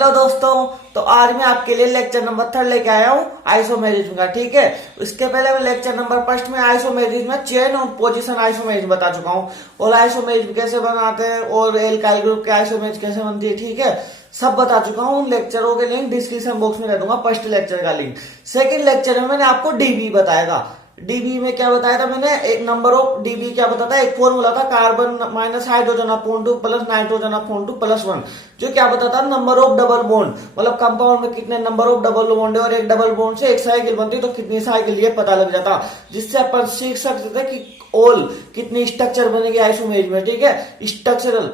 Hello दोस्तों। तो आज मैं आपके लिए लेक्चर नंबर 3 लेके आया हूँ आइसोमेरिज्म का। ठीक है, इसके पहले मैं लेक्चर नंबर 1 में आइसोमेरिज्म में चेन और पोजीशन आइसोमेरिज्म बता चुका हूँ, और आइसोमेरिज्म कैसे बनाते हैं और एल्काइल ग्रुप के आइसोमेरिज्म कैसे बनती है। ठीक है, सब बता चुका हूँ। उन लेक्चरों के लिंक डिस्क्रिप्शन बॉक्स में दे दूंगा, फर्स्ट लेक्चर का लिंक। सेकंड लेक्चर में मैंने आपको डीबी बताएगा। डीबी में क्या बताया था मैंने, एक नंबर ऑफ डीबी क्या बताता है, एक फॉर्मूला था carbon minus hydrogen upon 2 plus nitrogen upon 2 plus 1, जो क्या बताता है नंबर ऑफ डबल बॉन्ड, मतलब कंपाउंड में कितने नंबर ऑफ डबल बॉन्ड है और एक डबल बॉन्ड से एक साइकिल बनती है तो कितनी साइकिल ये पता लग जाता, जिससे अपन सीख सकते थे कि ऑल कितनी स्ट्रक्चर बनेगी आइसोमेरिज्म में। ठीक है, स्ट्रक्चरल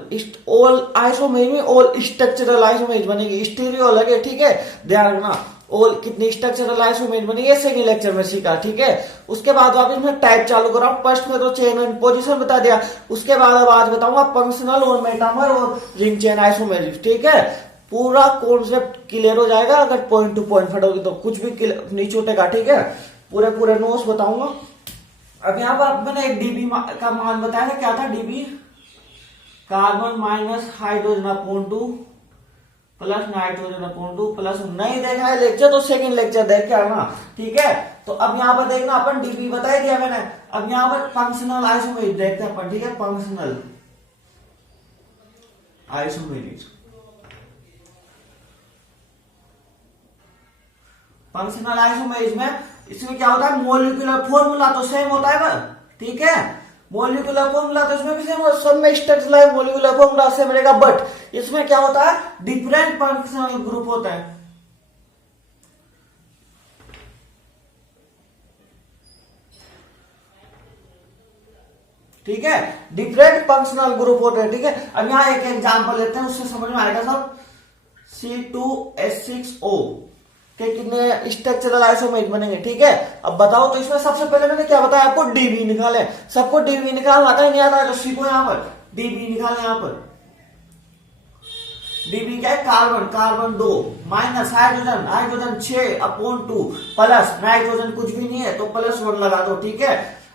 ऑल आइसोमेरिज्म में ऑल स्ट्रक्चरल आइसोमेरिज्म बनेगी, स्टीरियो अलग है। ठीक है, ध्यान रखना और कितनी स्ट्रक्चरल आइसोमेरिज्म बनेगी सेकंड लेक्चर में सीखा। ठीक है, उसके बाद वापस मैं टाइप चालू कर रहा हूँ। फर्स्ट में तो चेन एंड पोजीशन बता दिया, उसके बाद अब आज बताऊंगा फंक्शनल और मेटामर और रिंग चेन आइसोमेरिज्म। ठीक है, पूरा कॉन्सेप्ट क्लियर हो जाएगा अगर पॉइंट टू पॉइंट फटोगी तो, कुछ भी नहीं छूटेगा। ठीक है, पूरे नोट्स बताऊंगा। अब यहाँ पर मैंने एक डीबी का मान बताया था, क्या था dB, carbon minus hydrogen upon 2 plus nitrogen upon 2 plus. नहीं देखा है लेक्चर तो सेकंड लेक्चर देख के आना। ठीक है, तो अब यहाँ पर देखना अपन डीबी बता दिया मैंने। अब यहाँ पर फंक्शनल आइसोमेरिज्म देखते हैं अपन। ठीक है, फंक्शनल आइसोमेरिज्म, फंक्शनल आइसोमेरिज्म में इसमें क्या होता है, मोलिकुलर फॉर्मूला तो सेम होता है ना। ठीक है, मोलिकुलर फॉर्मूला तो इसमें भी सेम, सब में स्ट्रक्चरल मोलिकुलर फॉर्मूला सेम रहेगा, बट इसमें क्या होता है डिफरेंट फंक्शनल ग्रुप होता है। ठीक है, डिफरेंट फंक्शनल ग्रुप होते हैं। ठीक है, अब यहाँ एक एग्जांपल लेते हैं, उससे समझ में आएगा सब। C2H6O के कितने स्ट्रक्चरल आइसोमेरिज्म बनेंगे। ठीक है, अब बताओ तो इसमें सबसे पहले मैंने क्या बताया आपको, डीबी निकाले। सबको डीबी निकालना आता है, नहीं आता है तो सीखो। यहाँ पर डीबी निकाले, यहाँ पर डीबी क्या है, carbon 2 minus hydrogen 6 upon 2 plus nitrogen कुछ भी नहीं है तो प्लस 1 लगा दो। ठीक है,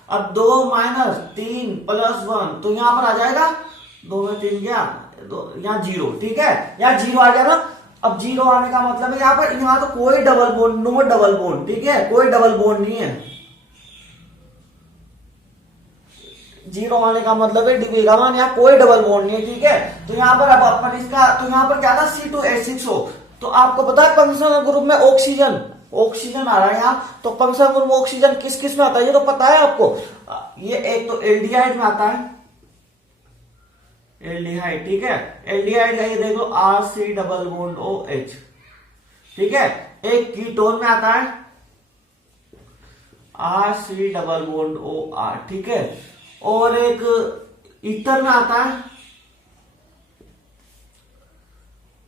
अब 2 माइनस 3 प्लस 1 तो यहाँ पर आ जाएगा 2 में 3 क्या, यहाँ 0। ठीक है, यहाँ 0 आ गया ना। अब 0 आने का मतलब है यहाँ तो कोई double bond, no double bond. ठीक है, कोई डबल बॉन्ड नहीं है। 0 आने का मतलब है डीबी का मान, यहाँ कोई डबल बॉन्ड नहीं है। ठीक है, तो यहाँ पर अब अपन इसका, तो यहाँ पर क्या था C2H6O। तो आपको पता है फंक्शनल ग्रुप में ऑक्सीजन आ रहा है यहाँ, तो फंक्शनल ग्रुप में ऑक्सीजन किस किस में आता है ये तो पता है आपको। ये एक तो एल्डिहाइड में आता है, एल्डिहाइड। ठीक है, एल्डिहाइड का ये देख लो RC डबल बॉन्ड OH। ठीक है, एक कीटोन में आता है RC डबल बॉन्ड OR। ठीक है, और एक ईथर में आता है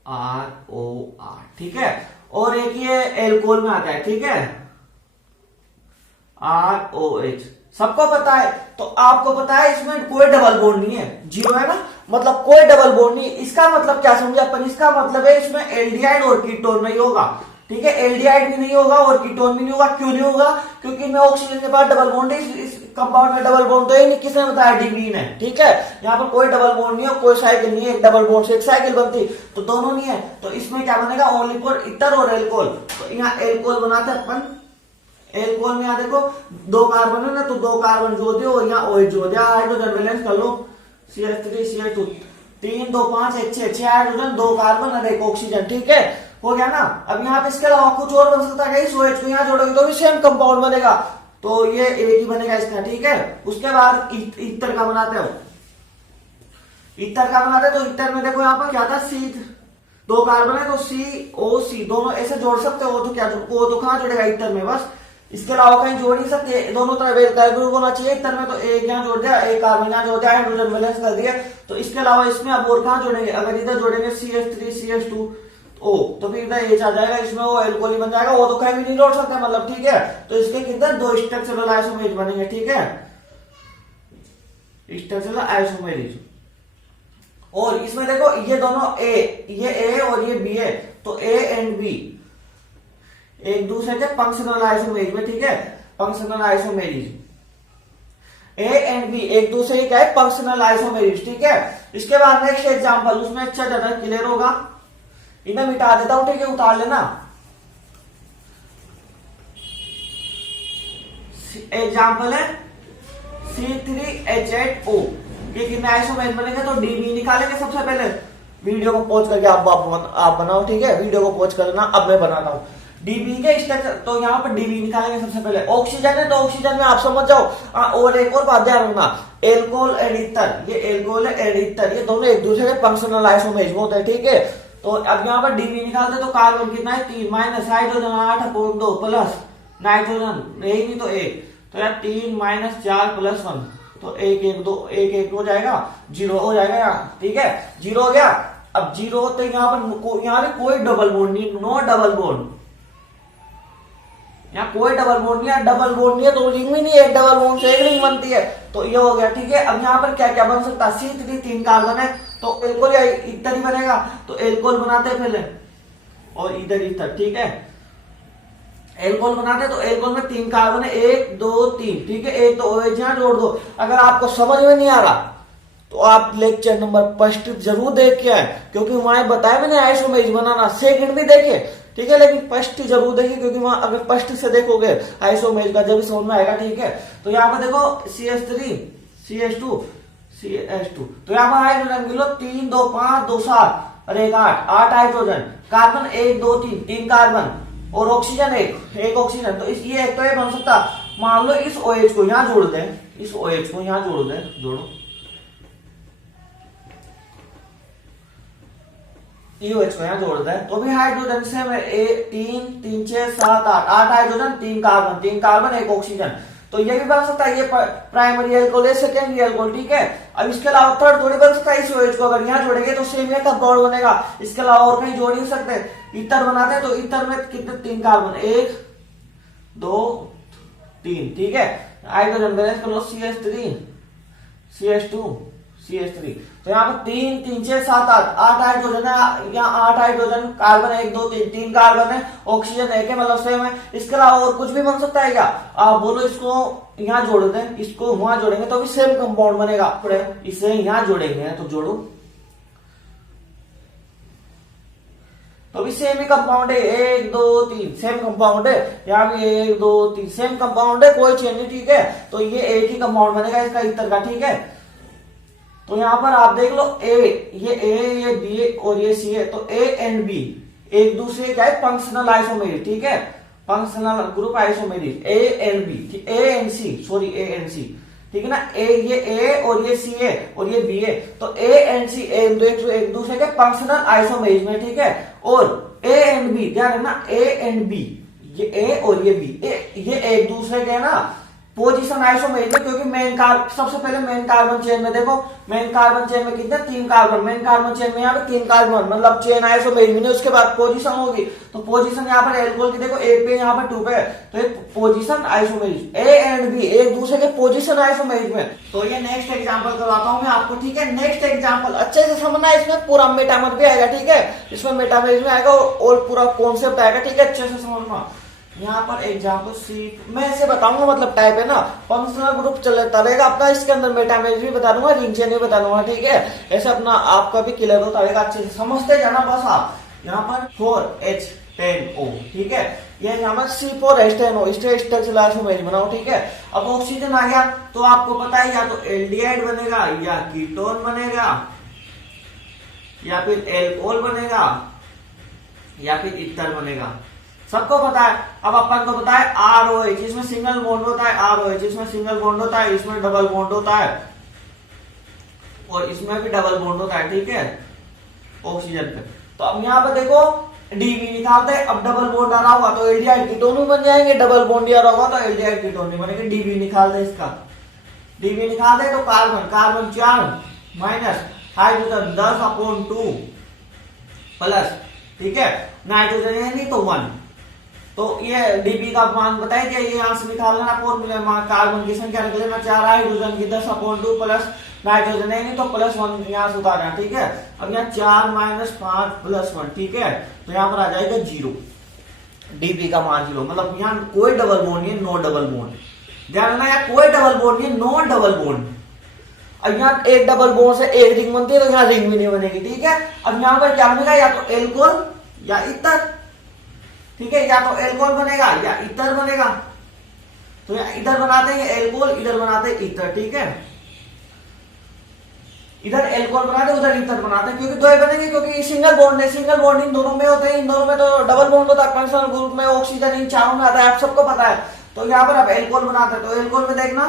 ROR। ठीक है, और एक ये एल्कोहल में आता है। ठीक है, ROH। सबको पता है, तो आपको पता है इसमें कोई डबल बॉन्ड नहीं है, 0 है ना, मतलब कोई डबल बॉन्ड नहीं। इसका मतलब क्या समझे अपन, इसका मतलब है इसमें एल्डिहाइड और कीटोन नहीं होगा। ठीक है, एल्डिहाइड भी नहीं होगा और कीटोन भी नहीं होगा। क्यों नहीं होगा, क्योंकि इनमें ऑक्सीजन के पास डबल बॉन्ड है, इस कंपाउंड में डबल बॉन्ड तो है नहीं, किसने बताया, डीबी ने। ठीक है, यहाँ पर कोई डबल बॉन्ड नहीं है, कोई साइकिल नहीं है, एक डबल बॉन्ड से एक साइकिल बनती, तो दोनों नहीं है। तो इसमें क्या बनेगा, ओनली फॉर ईथर और एल्कोहल। तो यहाँ एल्कोहल बनाते हैं अपन। एल्कोहल में यहाँ देखो 2 कार्बन है ना, तो 2 कार्बन जोड़ दियो और यहाँ OH जोड़ दिया, हाइड्रोजन बैलेंस कर लो, CH3 CH2 3 2 5 1 6 हाइड्रोजन 2 कार्बन और 1 ऑक्सीजन। ठीक है, हो गया ना। अब यहाँ पे इसके अलावा कुछ और बन सकता है, इस OH को यहाँ जोड़ोगे तो भी सेम कंपाउंड बनेगा, तो ये एक ही बनेगा इसका। ठीक है, उसके बाद ईथर का बनाते हो, ईथर का बनाते हैं, तो ईथर में देखो यहाँ पर क्या था, दो कार्बन है तो COC दोनों ऐसे जोड़ सकते हो, तो क्या वो तो कहाँ जोड़ेगा ईथर में, बस इसके अलावा कहीं जोड़ नहीं सकते। दोनों तरफ एल्काइल ग्रुप होना चाहिए ईथर में, तो एक यहाँ जोड़ दिया, एक कार्बन यहाँ जोड़ दिया, हाइड्रोजन बैलेंस कर दिया। तो इसके अलावा इसमें अब और कहाँ जोड़ेंगे, अगर इधर जोड़ेंगे CH3 CH2 O तो फिर इधर H आ जाएगा, इसमें वो एल्कोहल बन जाएगा, वो तो कहीं भी नहीं जोड़ सकते मतलब। ठीक है, तो इसके किधर 2 स्ट्रक्चरल आइसोमेरिज्म बनेंगे। ठीक है, स्ट्रक्चरल आइसोमेरिज्म। और इसमें देखो ये दोनों ये A और ये B है, तो A एंड B एक दूसरे के फंक्शनल आइसोमेरिज्म में। ठीक है, functional isomerism A and B एक दूसरे के क्या है, फंक्शनल आइसोमेरिज्म। ठीक है, इसके बाद नेक्स्ट एग्जांपल, उसमें अच्छा ज्यादा क्लियर होगा। इन्हें मिटा देता हूं, ठीक है, उतार लेना। एग्जाम्पल है C3H8O, ये कितने आइसोमेरिज बनेंगे, तो डीबी निकालेंगे सबसे पहले। वीडियो को पॉज करके आप बनाओ, ठीक है, वीडियो को पॉज करना, अब मैं बनाता हूँ डीबी के स्ट्रक्चर। तो यहाँ पर डीबी निकालेंगे सबसे पहले। ऑक्सीजन है तो ऑक्सीजन में आप समझ जाओ। और एक और बात ध्यान रखना, एल्कोहल एंड ईथर, ये एल्कोहल एंड ईथर ये दोनों एक दूसरे के फंक्शनल आइसोमेरिज होते हैं, ठीक है। तो अब यहाँ पर डीबी निकालते तो कार्बन कितना है 3 माइनस हाइड्रोजन 8/2 प्लस नाइट्रोजन यही नहीं तो 1, तो यार 3 माइनस 4 प्लस 1, तो 1 1 2 1 1 हो जाएगा, 0 हो जाएगा यहाँ, ठीक है, 0 हो गया। अब 0 होते यहाँ पर यहाँ भी कोई डबल बॉन्ड नहीं, नो डबल बॉन्ड, यहाँ कोई डबल बॉन्ड नहीं है, डबल बॉन्ड नहीं है तो रिंग भी नहीं है, एक डबल बॉन्ड से एक रिंग बनती है, तो ये हो गया, ठीक है। अब यहाँ पर क्या क्या बन सकता है, C3 3 कार्बन है तो एल्कोहल या ईथर ही बनेगा, तो एल्कोहल बनाते हैं पहले और इधर ईथर, ठीक है। एल्कोहल बनाते तो एल्कोहल में 3 कार्बन है, 1 2 3, ठीक है, एक तो OH यहाँ जोड़ दो। अगर आपको समझ में नहीं आ रहा तो आप लेक्चर नंबर 1 जरूर देख के आए, क्योंकि वहां बताया मैंने आइसोमेरिज बनाना, सेकंड भी देखे, ठीक है, लेकिन 1 जरूर देखिए, क्योंकि वहां अगर 1 से देखोगे आइसोमेरिज का जब समझ में आएगा, ठीक है। तो यहाँ पर देखो CH3 CH2 CH2, तो यहाँ पर हाइड्रोजन गिनो 3 2 5 2 7 और 1 8 हाइड्रोजन, कार्बन 1 2 3 कार्बन और ऑक्सीजन एक ऑक्सीजन, तो इस ये एक तो ये बन सकता। मान लो इस OH को यहाँ जोड़ दें, इस OH को यहाँ जोड़ दें, जोड़ो OH को यहाँ जोड़ दें, तो भी हाइड्रोजन से 3 3 6 7 8 हाइड्रोजन 3 कार्बन 1 ऑक्सीजन, तो ये भी बन सकता है, ये प्राइमरी एल्कोहल है, सेकेंडरी एल्कोहल, ठीक है। अब इसके अलावा थर्ड थोड़ी बन सकता है, इस OH को अगर यहाँ जोड़ेंगे तो सेम ये कंपाउंड बनेगा, इसके अलावा और कहीं जोड़ नहीं सकते। ईथर बनाते हैं तो ईथर में कितने 3 कार्बन 1 2 3, ठीक है। हाइड्रोजन बैलेंस कर लो CH3 CH2 CH3, तो यहाँ पर 3 3 6 7 8 हाइड्रोजन है, यहाँ 8 हाइड्रोजन, कार्बन 1 2 3 कार्बन है, ऑक्सीजन 1 है, मतलब सेम है। इसके अलावा और कुछ भी बन सकता है क्या, आप बोलो इसको यहाँ जोड़ दें, इसको वहां जोड़ेंगे तो भी सेम कंपाउंड बनेगा, इसे यहाँ जोड़ेंगे तो जोड़ो तो भी सेम ही कंपाउंड है, 1 2 3 सेम कंपाउंड है, यहाँ भी 1 2 3 सेम कंपाउंड है, कोई चेंज नहीं, ठीक है। तो ये एक ही कंपाउंड बनेगा इसका ईथर का, ठीक है। तो यहाँ पर आप देख लो ये B और ये C है, तो A एंड B एक दूसरे क्या है, फंक्शनल आइसोमेरिज, ठीक है, functional group isomerism A and B, A and C, sorry A and C, ठीक है ना। ये A और ये C है और ये B है, तो A एंड C एक दूसरे के फंक्शनल आइसोमेरिज में, ठीक है। और A एंड B ध्यान रखना, A एंड B, ये A और ये B ये एक दूसरे के ना पोजीशन आइसोमेरिज में, क्योंकि मेन कार्बन सबसे पहले मेन कार्बन चेन में देखो, मेन कार्बन चेन में कितने 3 कार्बन, मेन कार्बन चेन में यहाँ पे 3 कार्बन, मतलब चेन आइसोमेरिज में, उसके बाद पोजीशन होगी, तो पोजीशन यहाँ पर एल्कोहल की देखो 1 पे यहाँ पर 2 पे, तो ये position isomerism A and B एक दूसरे के पोजीशन आइसोमेरिज में। तो ये नेक्स्ट एग्जांपल करवाता हूँ मैं आपको, ठीक है। नेक्स्ट एग्जांपल अच्छे से समझना है, इसमें पूरा मेटामर भी आएगा, ठीक है, इसमें मेटामेरिज में आएगा और पूरा कॉन्सेप्ट आएगा, ठीक है, अच्छे से समझना। यहाँ पर एग्जाम्पल सी मैं ऐसे बताऊंगा, मतलब टाइप है ना, फंक्शनल ग्रुप चलता रहेगा अपना, इसके अंदर मेटामेरिज भी बता दूंगा, रिंग चेन भी बता दूंगा, ठीक है। ऐसे अपना आपका भी क्लियर होता रहेगा, अच्छे से समझते जाना बस आप। यहाँ पर 4H10O, ठीक है, ये यहाँ पर C4H10O स्ट्रक्चरल आइसोमेरिज बनाओ, ठीक है। अब ऑक्सीजन आ गया तो आपको पता है या तो एल्डिहाइड बनेगा या कीटोन बनेगा या फिर एल्कोहल बनेगा या फिर ईथर बनेगा, सबको पता है। अब अपन को पता है ROH, इसमें सिंगल बॉन्ड होता है, ROH इसमें सिंगल बॉन्ड होता है, इसमें डबल बॉन्ड होता है और इसमें भी डबल बॉन्ड होता है, ठीक है, ऑक्सीजन पे। तो अब यहाँ पे देखो डीबी निकालते हैं, अब डबल बॉन्ड आ रहा होगा तो एल्डिहाइड कीटोन भी बन जाएंगे, डबल बॉन्ड आ रहा होगा तो एल्डिहाइड कीटोन भी बनेंगे। डीबी निकालते इसका, डीबी निकालते तो कार्बन 4 माइनस हाइड्रोजन 10/2 प्लस, ठीक है, नाइट्रोजन है नहीं तो 1, तो ये डीबी का मान बताया दिया, ये यहां से निकाल लेना फॉर्मूले में, कार्बन की संख्या निकल लेना 4 हाइड्रोजन की 10/2 प्लस नाइट्रोजन है नहीं तो प्लस 1 यहां से उतारना, ठीक है। अब यहाँ 4 माइनस 5 प्लस 1, ठीक है, तो यहाँ पर आ जाएगा 0, डीबी का मान 0, मतलब यहाँ कोई डबल बॉन्ड नहीं, नो डबल बॉन्ड, ध्यान रखना, यहाँ कोई डबल बॉन्ड नहीं, नो डबल बॉन्ड। अब यहाँ एक डबल बॉन्ड से एक रिंग बनती है, तो यहाँ रिंग भी नहीं बनेगी, ठीक है। अब यहाँ पर क्या बनेगा, या तो एल्कोहल या इतर, ठीक है, या तो एल्कोहल बनेगा या इतर बनेगा। तो इधर बनाते हैं एल्कोहल, इधर बनाते हैं इतर, ठीक है। इधर एल्कोहल बनाते हैं, उधर इथर बनाते हैं, क्योंकि दो ही बनेंगे, क्योंकि सिंगल बॉन्ड है, सिंगल बॉन्ड इन दोनों में होते हैं, इन दोनों में तो डबल बॉन्ड होता है। फंक्शनल ग्रुप में ऑक्सीजन इन चारों में आता है, आप सबको पता है। तो यहाँ पर आप एल्कोहल बनाते हैं, तो एल्कोहल में देखना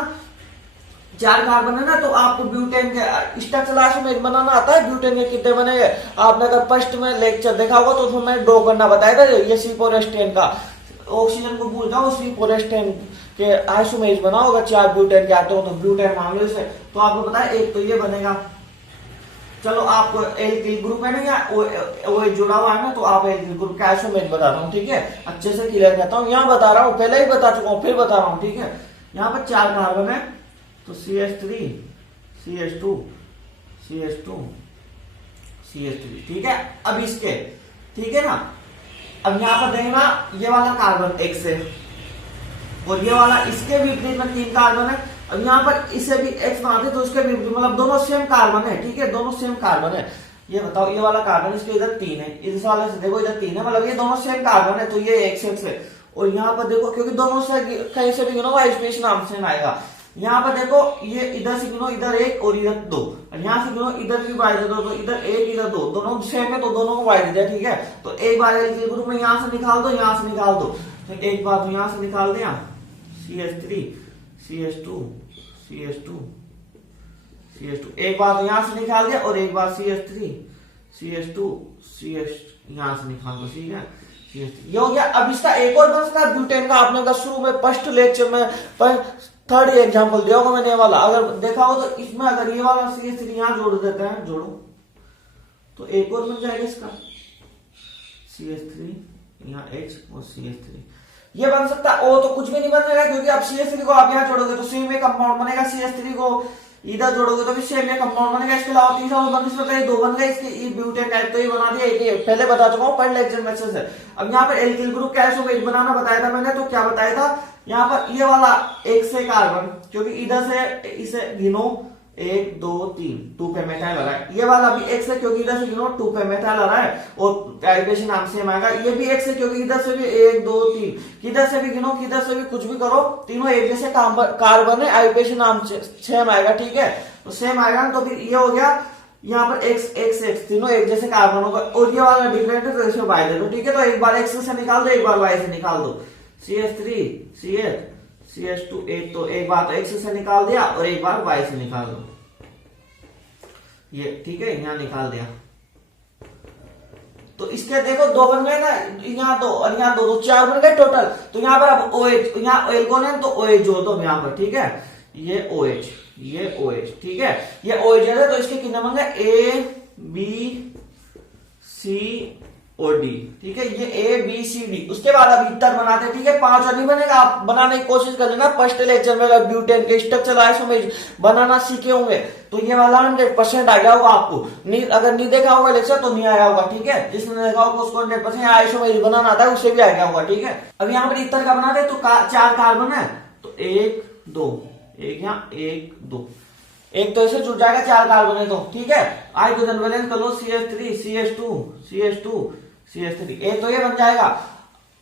4 कार्बन है ना, तो आपको ब्यूटेन के स्ट्रक्चरल आइसोमेरिज्म बनाना आता है। ब्यूटेन के कितने बनेंगे, आपने अगर फर्स्ट में लेक्चर देखा होगा तो उसमें ड्रॉ करना बताया था, ये C4H10 का। ऑक्सीजन को भूल जाओ, C4H10 के आइसोमेरिज्म बना होगा, 4 ब्यूटेन के आते हो, तो ब्यूटेन मान लो इसे। तो आपको पता है एक तो ये बनेगा। चलो आपको एल्किल ग्रुप है ना, या वो जुड़ा हुआ है ना, तो आप एल्किल ग्रुप का आइसोमेरिज्म बता रहा हूँ, ठीक है। अच्छे से क्लियर करता हूँ, यहाँ बता रहा हूँ, पहले ही बता चुका हूँ, फिर बता रहा हूँ, ठीक है। यहाँ पर 4 कार्बन है, तो CH3 CH2 CH2 CH3, ठीक है। अब इसके, ठीक है ना, अब यहाँ पर देखना ये वाला कार्बन एक से, और ये वाला इसके विपरीत में 3 कार्बन है। अब यहाँ पर इसे भी X बनाते तो उसके विपरीत, मतलब दोनों सेम कार्बन है, ठीक है, दोनों सेम कार्बन है। ये बताओ, ये वाला कार्बन इसके इधर 3 है, इस वाले से देखो इधर 3 है, मतलब ये दोनों सेम कार्बन है, तो ये X है। और यहाँ पर देखो, क्योंकि दोनों से कहीं से भी गिनो वाइस नाम से आएगा। यहाँ पर देखो, ये इधर से गिनो, इधर 1 और इधर 2, यहाँ से गिनो, इधर भी वाई दे दो, तो इधर 1 इधर 2, दोनों सेम है, तो दोनों को वाई दे दिया, ठीक है। तो एक बार एल्किल ग्रुप में यहाँ से निकाल दो, यहाँ से निकाल दो, तो एक बार तो यहाँ से निकाल दिया, CH3 CH2 CH2 CH2, एक बार तो यहाँ से निकाल दिया, और एक बार CH3 CH2 CH, यहाँ से निकाल दो, ठीक है। ये हो गया। अब इसका एक और बन सकता है ब्यूटेन का, आपने शुरू में फर्स्ट लेक्चर में थर्ड एग्जांपल दिया होगा मैंने, वाला अगर देखा हो, तो इसमें अगर ये वाला CH3 यहाँ जोड़ देते हैं, जोड़ो, तो एक और बन जाएगा इसका CH3, यहाँ H और CH3, ये बन सकता है। ओ तो कुछ भी नहीं बनेगा, क्योंकि आप CH3 को आप यहाँ जोड़ोगे तो सेम में कंपाउंड बनेगा, CH3 को इधर जोड़ोगे तो भी सेम में कंपाउंड बनेगा। इसके अलावा तीसरा बन सकता है, 2 बन गए इसके ब्यूटेन का, तो ये बना दिया, एक पहले बता चुका हूँ, पहले लेक्चर में से। अब यहाँ पर एल्किल ग्रुप का आइसोमेरिज्म बनाना बताया था मैंने, तो क्या बताया था, यहाँ पर ये वाला 1 से कार्बन, क्योंकि इधर से इसे गिनो 1 2 3 2 पे मेथाइल आ रहा है, ये वाला भी 1 से, क्योंकि इधर से गिनो 2 पे मेथाइल आ रहा है, और आइसोमेरिज्म नाम से आएगा। ये भी 1 से, क्योंकि इधर से भी 1 2 3, किधर से भी गिनो, किधर से भी कुछ भी करो, तीनों एक जैसे कार्बन है, आइसोमेरिज्म नाम सेम आएगा, ठीक है। तो सेम आएगा, तो फिर ये हो गया, यहाँ पर X तीनों एक जैसे कार्बन होगा, और ये वाला डिफरेंट है, तो इसमें वाई दे दो, ठीक है। तो एक बार X से निकाल दो, एक बार Y से निकाल दो, CH3 CH CH2, एक बार तो X से निकाल दिया, और एक बार Y से निकाल दो, ये ठीक है, यहाँ निकाल दिया। तो इसके देखो 2 बन गए ना, यहाँ 2 और यहाँ 2, तो 4 बन गए टोटल। तो यहाँ पर अब OH, यहाँ एल्कोहल है, तो OH जोड़ दो यहाँ पर, ठीक है, ये OH, ये OH, ठीक है, ये OH है, तो इसके कितने बन गए, A B C और D, ठीक है, ये A B C D। उसके बाद अब इतर बनाते हैं, ठीक है, 5 और नहीं बनेगा, आप बनाने की कोशिश कर लेना। फर्स्ट लेक्चर में अगर ब्यूटेन के स्ट्रक्चरल आइसोमेरिज्म बनाना सीखे होंगे, तो ये वाला 100% आ गया होगा आपको। अगर नहीं देखा होगा लेक्चर, तो नहीं आया होगा, ठीक है। जिसने देखा होगा उसको 100% आइसोमेरिज्म बनाना आता है, उसे भी आ गया होगा, ठीक है। अब यहाँ पर इतर का बनाते, तो 4 कार्बन है, तो 1 2, एक यहाँ 1 2, एक तो ऐसे जुड़ जाएगा, 4 कार्बन है, तो ठीक है। हाइड्रोजन बैलेंस कर लो, CH3 CH2 CH2 CH3, एक तो ये बन जाएगा।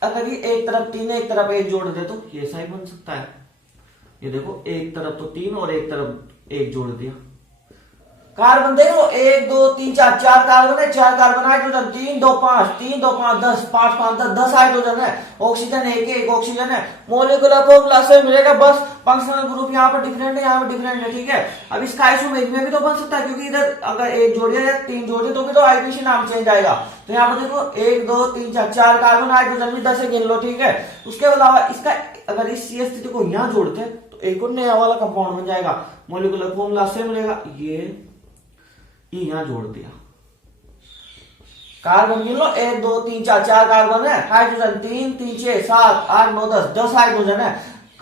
अगर ये एक तरफ 3 है, एक तरफ 1 जोड़ दे, तो ये ऐसा ही बन सकता है। ये देखो, एक तरफ तो 3 और एक तरफ 1 जोड़ दिया, कार्बन देखो 1 2 3 4 कार्बन है, 4 कार्बन हाइड्रोजन, 3 2 5 3 2 5 10 5 5 10 हाइड्रोजन है, ऑक्सीजन 1 ऑक्सीजन है। मोलिकुलर फॉर्मूला से मिलेगा, बस फंक्शनल ग्रुप यहाँ पर डिफरेंट है, यहाँ पर डिफरेंट है, ठीक है। अब इसका आइसोमेरिज्म में भी तो बन सकता है, क्योंकि इधर अगर 1 जोड़े या 3 जोड़े, तो भी तो आइसोमेरिज्म नाम चेंज आएगा। तो यहाँ पर देखो 1 2 3 4 कार्बन हाइड्रोजन भी 10 से गिन लो, ठीक है। उसके अलावा इसका अगर इस CH3 को यहाँ जोड़ते तो एक और नया वाला कंपाउंड बन जाएगा, मोलिकुलर फॉर्मूला से मिलेगा, ये यहां जोड़ दिया, कार्बन गिन लो 1 2 3 4 कार्बन है, हाइड्रोजन 3 3 6 7 8 9 10 हाइड्रोजन है,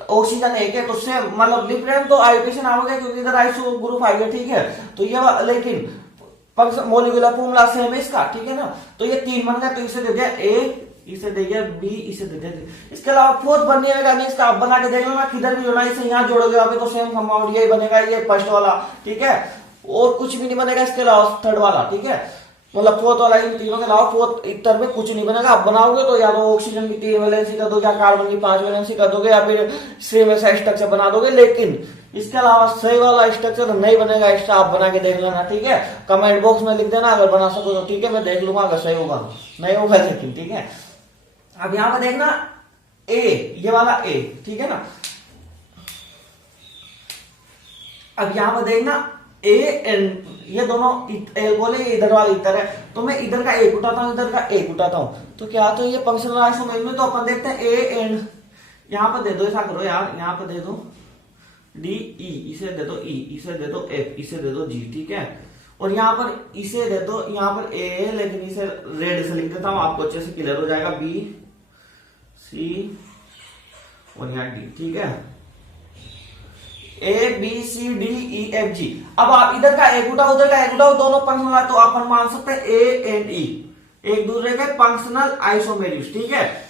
ऑक्सीजन 1 है, तो सेम मतलब डिफरेंट तो आयोडेशन आ गया, क्योंकि इधर आइसो ग्रुप आ गया, ठीक है। तो ये लेकिन मोलिकुलर फॉर्मूला सेम है इसका, ठीक है ना। तो ये 3 बन गया, तो इसे दे दिया A, इसे दे गया बी, इसे दे दिया। इसके अलावा फोर्थ बनने का नहीं, इसका आप बना के देख लेना, किधर भी जोड़ना, इसे यहाँ जोड़ोगे अभी तो सेम कंपाउंड यही बनेगा, ये फर्स्ट वाला, ठीक है, और कुछ भी नहीं बनेगा इसके अलावा थर्ड वाला, ठीक है, मतलब फोर्थ वाला, इन तीनों के अलावा फोर्थ इतर में कुछ नहीं बनेगा। आप बनाओगे तो या तो ऑक्सीजन की 3 वैलेंसी कर दोगे, या कार्बन की 5 वैलेंसी कर दोगे, या फिर सेम ऐसा स्ट्रक्चर बना दोगे, लेकिन इसके अलावा सही वाला स्ट्रक्चर नहीं बनेगा। एक्स्ट्रा आप बना के देख लेना, ठीक है, कमेंट बॉक्स में लिख देना अगर बना सको तो, ठीक है, मैं देख लूंगा अगर सही होगा, नहीं होगा लेकिन, ठीक है। अब यहां पर देखना ए, ये वाला ए, ठीक है ना, अब यहां पर देखना ए एंड, ये दोनों एल्कोहल है, इधर वाला इधर है, तो मैं इधर का एक उठाता हूं, इधर का एक उठाता हूं, तो क्या तो ये फंक्शनल आइसोमेरिज्म में, तो अपन देखते हैं ए एंड, यहां पर दे दो, ऐसा करो यार, यहां पर दे दो डी ई, इसे दे दो ई, इसे दे दो एफ, इसे दे दो जी, ठीक है, और यहां पर इसे दे दो, यहां पर ए, लेकिन इसे रेड से लिख देता हूं, आपको अच्छे से क्लियर हो जाएगा, बी सी और यहां डी, ठीक है, A B C D E F G. अब आप इधर का एक उठाओ, उधर का एक उठाओ, दोनों फंक्शनल है, तो अपन मान सकते हैं ए एंड ई एक दूसरे के फंक्शनल आइसोमेरिज्म, ठीक है,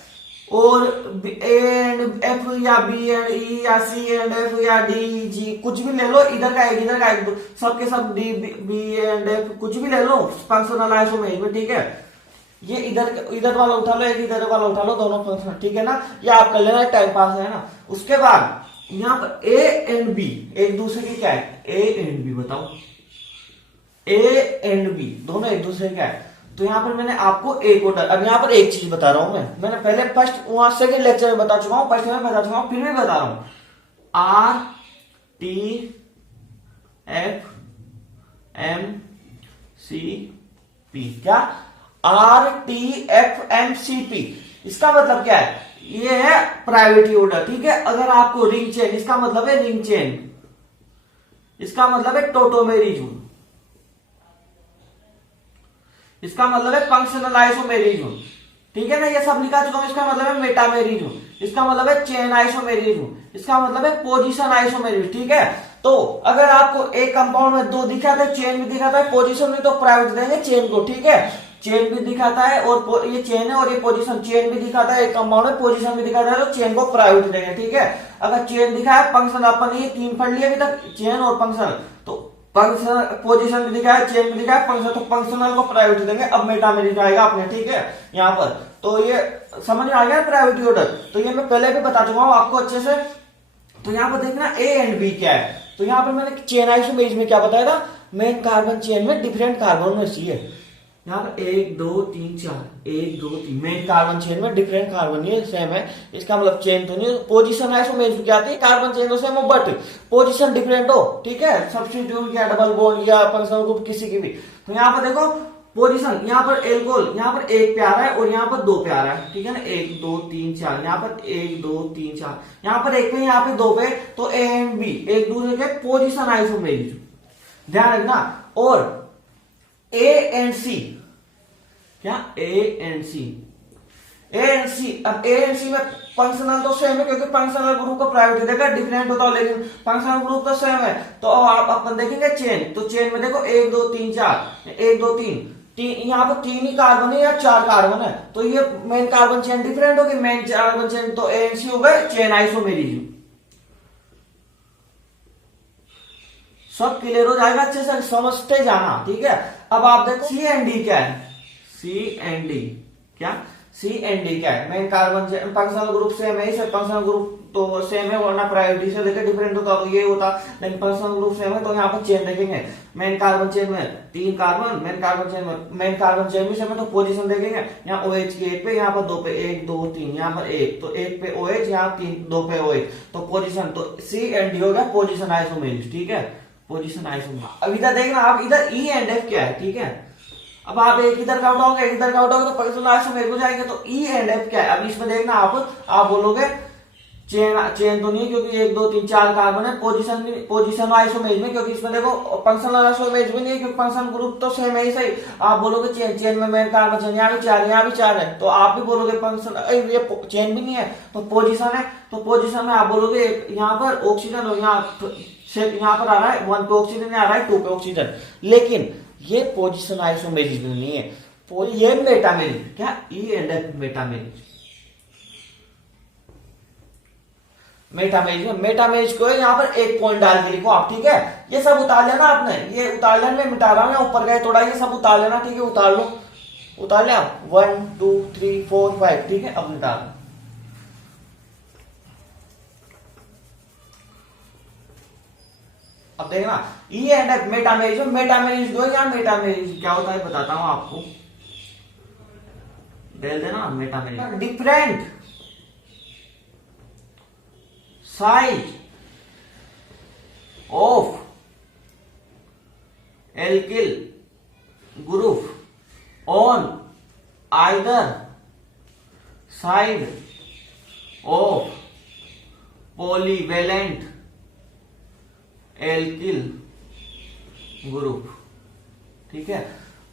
और ए एंड एफ या बी एंड ई या सी एंड एफ या डी जी कुछ भी ले लो, इधर का एक, इधर का एक, सबके सब डी बी एंड एफ कुछ भी ले लो फंक्शनल आइसोमेरिज्म, ठीक है, ये इधर वाला उठा लो, एक इधर वाला उठा लो, दोनों फंक्शनल, ठीक है ना, ये आप कर लेना, टाइम पास है ना। उसके बाद यहां पर ए एंड बी एक दूसरे की क्या है, ए एंड बी बताओ, ए एंड बी दोनों एक दूसरे का है, तो यहां पर मैंने आपको एक और, अब यहां पर एक चीज बता रहा हूं मैंने पहले फर्स्ट वहां सेकंड लेक्चर में बता चुका हूं, फर्स्ट में बता चुका हूं, फिर भी बता रहा हूं, R T F M C P, क्या R T F M C P, इसका मतलब क्या है, ये है प्रायोरिटी ऑर्डर, ठीक है। अगर आपको रिंग चेन, इसका मतलब है रिंग चेन, इसका मतलब है टोटोमेरिज्म, इसका मतलब है फंक्शनल आइसोमेरिज्म, ठीक है ना, ये सब लिखा चुका हूं। इसका मतलब है मेटामेरिज्म, इसका मतलब है चेन आइसोमेरिज्म, इसका मतलब है पोजीशन आइसोमेरिज्म, ठीक है। तो अगर आपको एक कंपाउंड में दो दिखाता है, चेन भी दिखाता है, पोजीशन में, तो प्रायोरिटी देंगे चेन को, ठीक है, चेन भी दिखाता है और ये चेन है और ये पोजीशन, चेन भी दिखाता है एक कंपाउंड में, पोजीशन भी दिखाता है, तो चेन को प्रायोरिटी देंगे, ठीक है। अगर चेन दिखाया, फंक्शन अपन ये 3 पढ़ लिए अभी तक, चेन और फंक्शन, तो फंक्शन पोजीशन भी दिखाया, चेन भी दिखाया, फंक्शन, तो फंक्शनल को प्रायोरिटी देंगे। अब मेटामेरिज्म आएगा अपने, ठीक है, यहाँ पर, तो ये समझ में आ गया प्रायोरिटी ऑर्डर, तो ये मैं पहले भी बता चुका हूं आपको अच्छे से। तो यहाँ पर देखना ए एंड बी क्या है, तो यहाँ पर मैंने चेन आइसोमेरिज्म में क्या बताया था, मेन कार्बन चेन में डिफरेंट कार्बन में चाहिए, यहाँ पर 1 2 3 4, 1 2 3, मेन कार्बन चेन में डिफरेंट कार्बन ये सेम है, इसका मतलब चेन तो नहीं, पोजीशन आइसोमेरिज्म क्या आती है, कार्बन चेन तो सेम हो बट पोजीशन डिफरेंट हो, ठीक है, सब्स्टिट्यूट या डबल बॉन्ड या फंक्शनल ग्रुप किसी की भी। तो यहाँ पर देखो पोजीशन, यहाँ पर एल्कोहल, यहाँ पर 1 पे आ रहा है और यहाँ पर 2 पे आ रहा है, ठीक है ना, 1 2 3 4, यहाँ पर 1 2 3 4, यहाँ पर 1 पे, यहाँ पे 2 पे, तो ए एंड बी एक दूसरे के पोजीशन आइसोमेरिज्म, ध्यान रखना। और ए एंड सी, क्या ए एंड सी, ए एंड सी, अब ए एंड सी में फंक्शनल तो सेम है, क्योंकि फंक्शनल ग्रुप को प्रायोरिटी देगा, डिफरेंट होता हो लेकिन फंक्शनल ग्रुप तो सेम है। तो अब आप अपन देखेंगे चेन, तो चेन में देखो 1 2 3 4, 1 2 3, यहाँ पर 3 ही कार्बन है या 4 कार्बन है, तो ये मेन कार्बन चेन डिफरेंट होगी, मेन कार्बन चेन, तो ए एंड सी हो गए चेन आइसोमेरिज्म। सब क्लियर हो जाएगा, अच्छे से समझते जाना, ठीक है। अब आप देखो सी एंड डी क्या है, सी एंड डी, क्या सी एंड डी क्या है, main carbon functional group same है, इसे फंक्शनल ग्रुप तो सेम है, वरना प्रायोरिटी से लेकर डिफरेंट होता तो ये होता, लेकिन फंक्शनल ग्रुप सेम है, तो यहाँ पर चेन देखेंगे, मेन कार्बन चेन में 3 कार्बन, मेन कार्बन चेन में, मेन कार्बन चेन भी सेम है, तो पोजीशन देखेंगे, यहाँ OH की 1 पे, यहाँ पर 2 पे, 1 2 3, यहाँ पर 1, तो 1 पे OH, यहाँ 2 पे OH, तो पोजीशन, तो सी एंड डी हो गया पोजीशन आइसोमेरिज्म, ठीक है, पोजीशन आइसोमेरिज्म। अब इधर देखना आप, इधर ई एंड एफ क्या है, ठीक है, अब आप एक इधर का उठाओगे, एक इधर का उठाओगे, तो फंक्शनल आइसोमेरिज्म हो जाएंगे। तो ई एंड एफ क्या है, अब इसमें देखना आप बोलोगे चेन तो नहीं, क्योंकि 1 2 3 4 कार्बन है, पोजीशन आइसोमेरिज्म में, क्योंकि इसमें देखो फंक्शनल आइसोमेरिज्म नहीं है, क्योंकि फंक्शनल ग्रुप तो सेम है ही सही। आप बोलोगे चेन में मेन कार्बन चेन, यहाँ भी 4, यहाँ भी 4 है, तो आप भी बोलोगे फंक्शन, ये चेन भी नहीं है तो पोजीशन है, तो पोजीशन में आप बोलोगे यहाँ पर ऑक्सीजन और यहाँ पर आ रहा है 1 पे ऑक्सीजन, आ रहा है 2 पे ऑक्सीजन, लेकिन ये पोजीशन आइसोमेरिज्म नहीं है। ये मेटामेरिज, क्या ई एंड एफ मेटामेरिज। मेटामेरिज को यहाँ पर एक पॉइंट डाल के लिखो आप, ठीक है। ये सब उतार लेना आपने, ये उतार लेना, मैं मिटा रहा हूँ, ऊपर गए थोड़ा, ये सब उतार लेना, ठीक है। उतार लो, उतार ले आप, 1 2 3 4 5, ठीक है। अब निकाल, अब देखना ई एंड एफ मेटामेरिज, मेटामेरिज दो या मेटामेरिज क्या होता है बताता हूं आपको, डेल देना। Metamerism different size of alkyl group on either side of polyvalent alkyl group, ठीक है।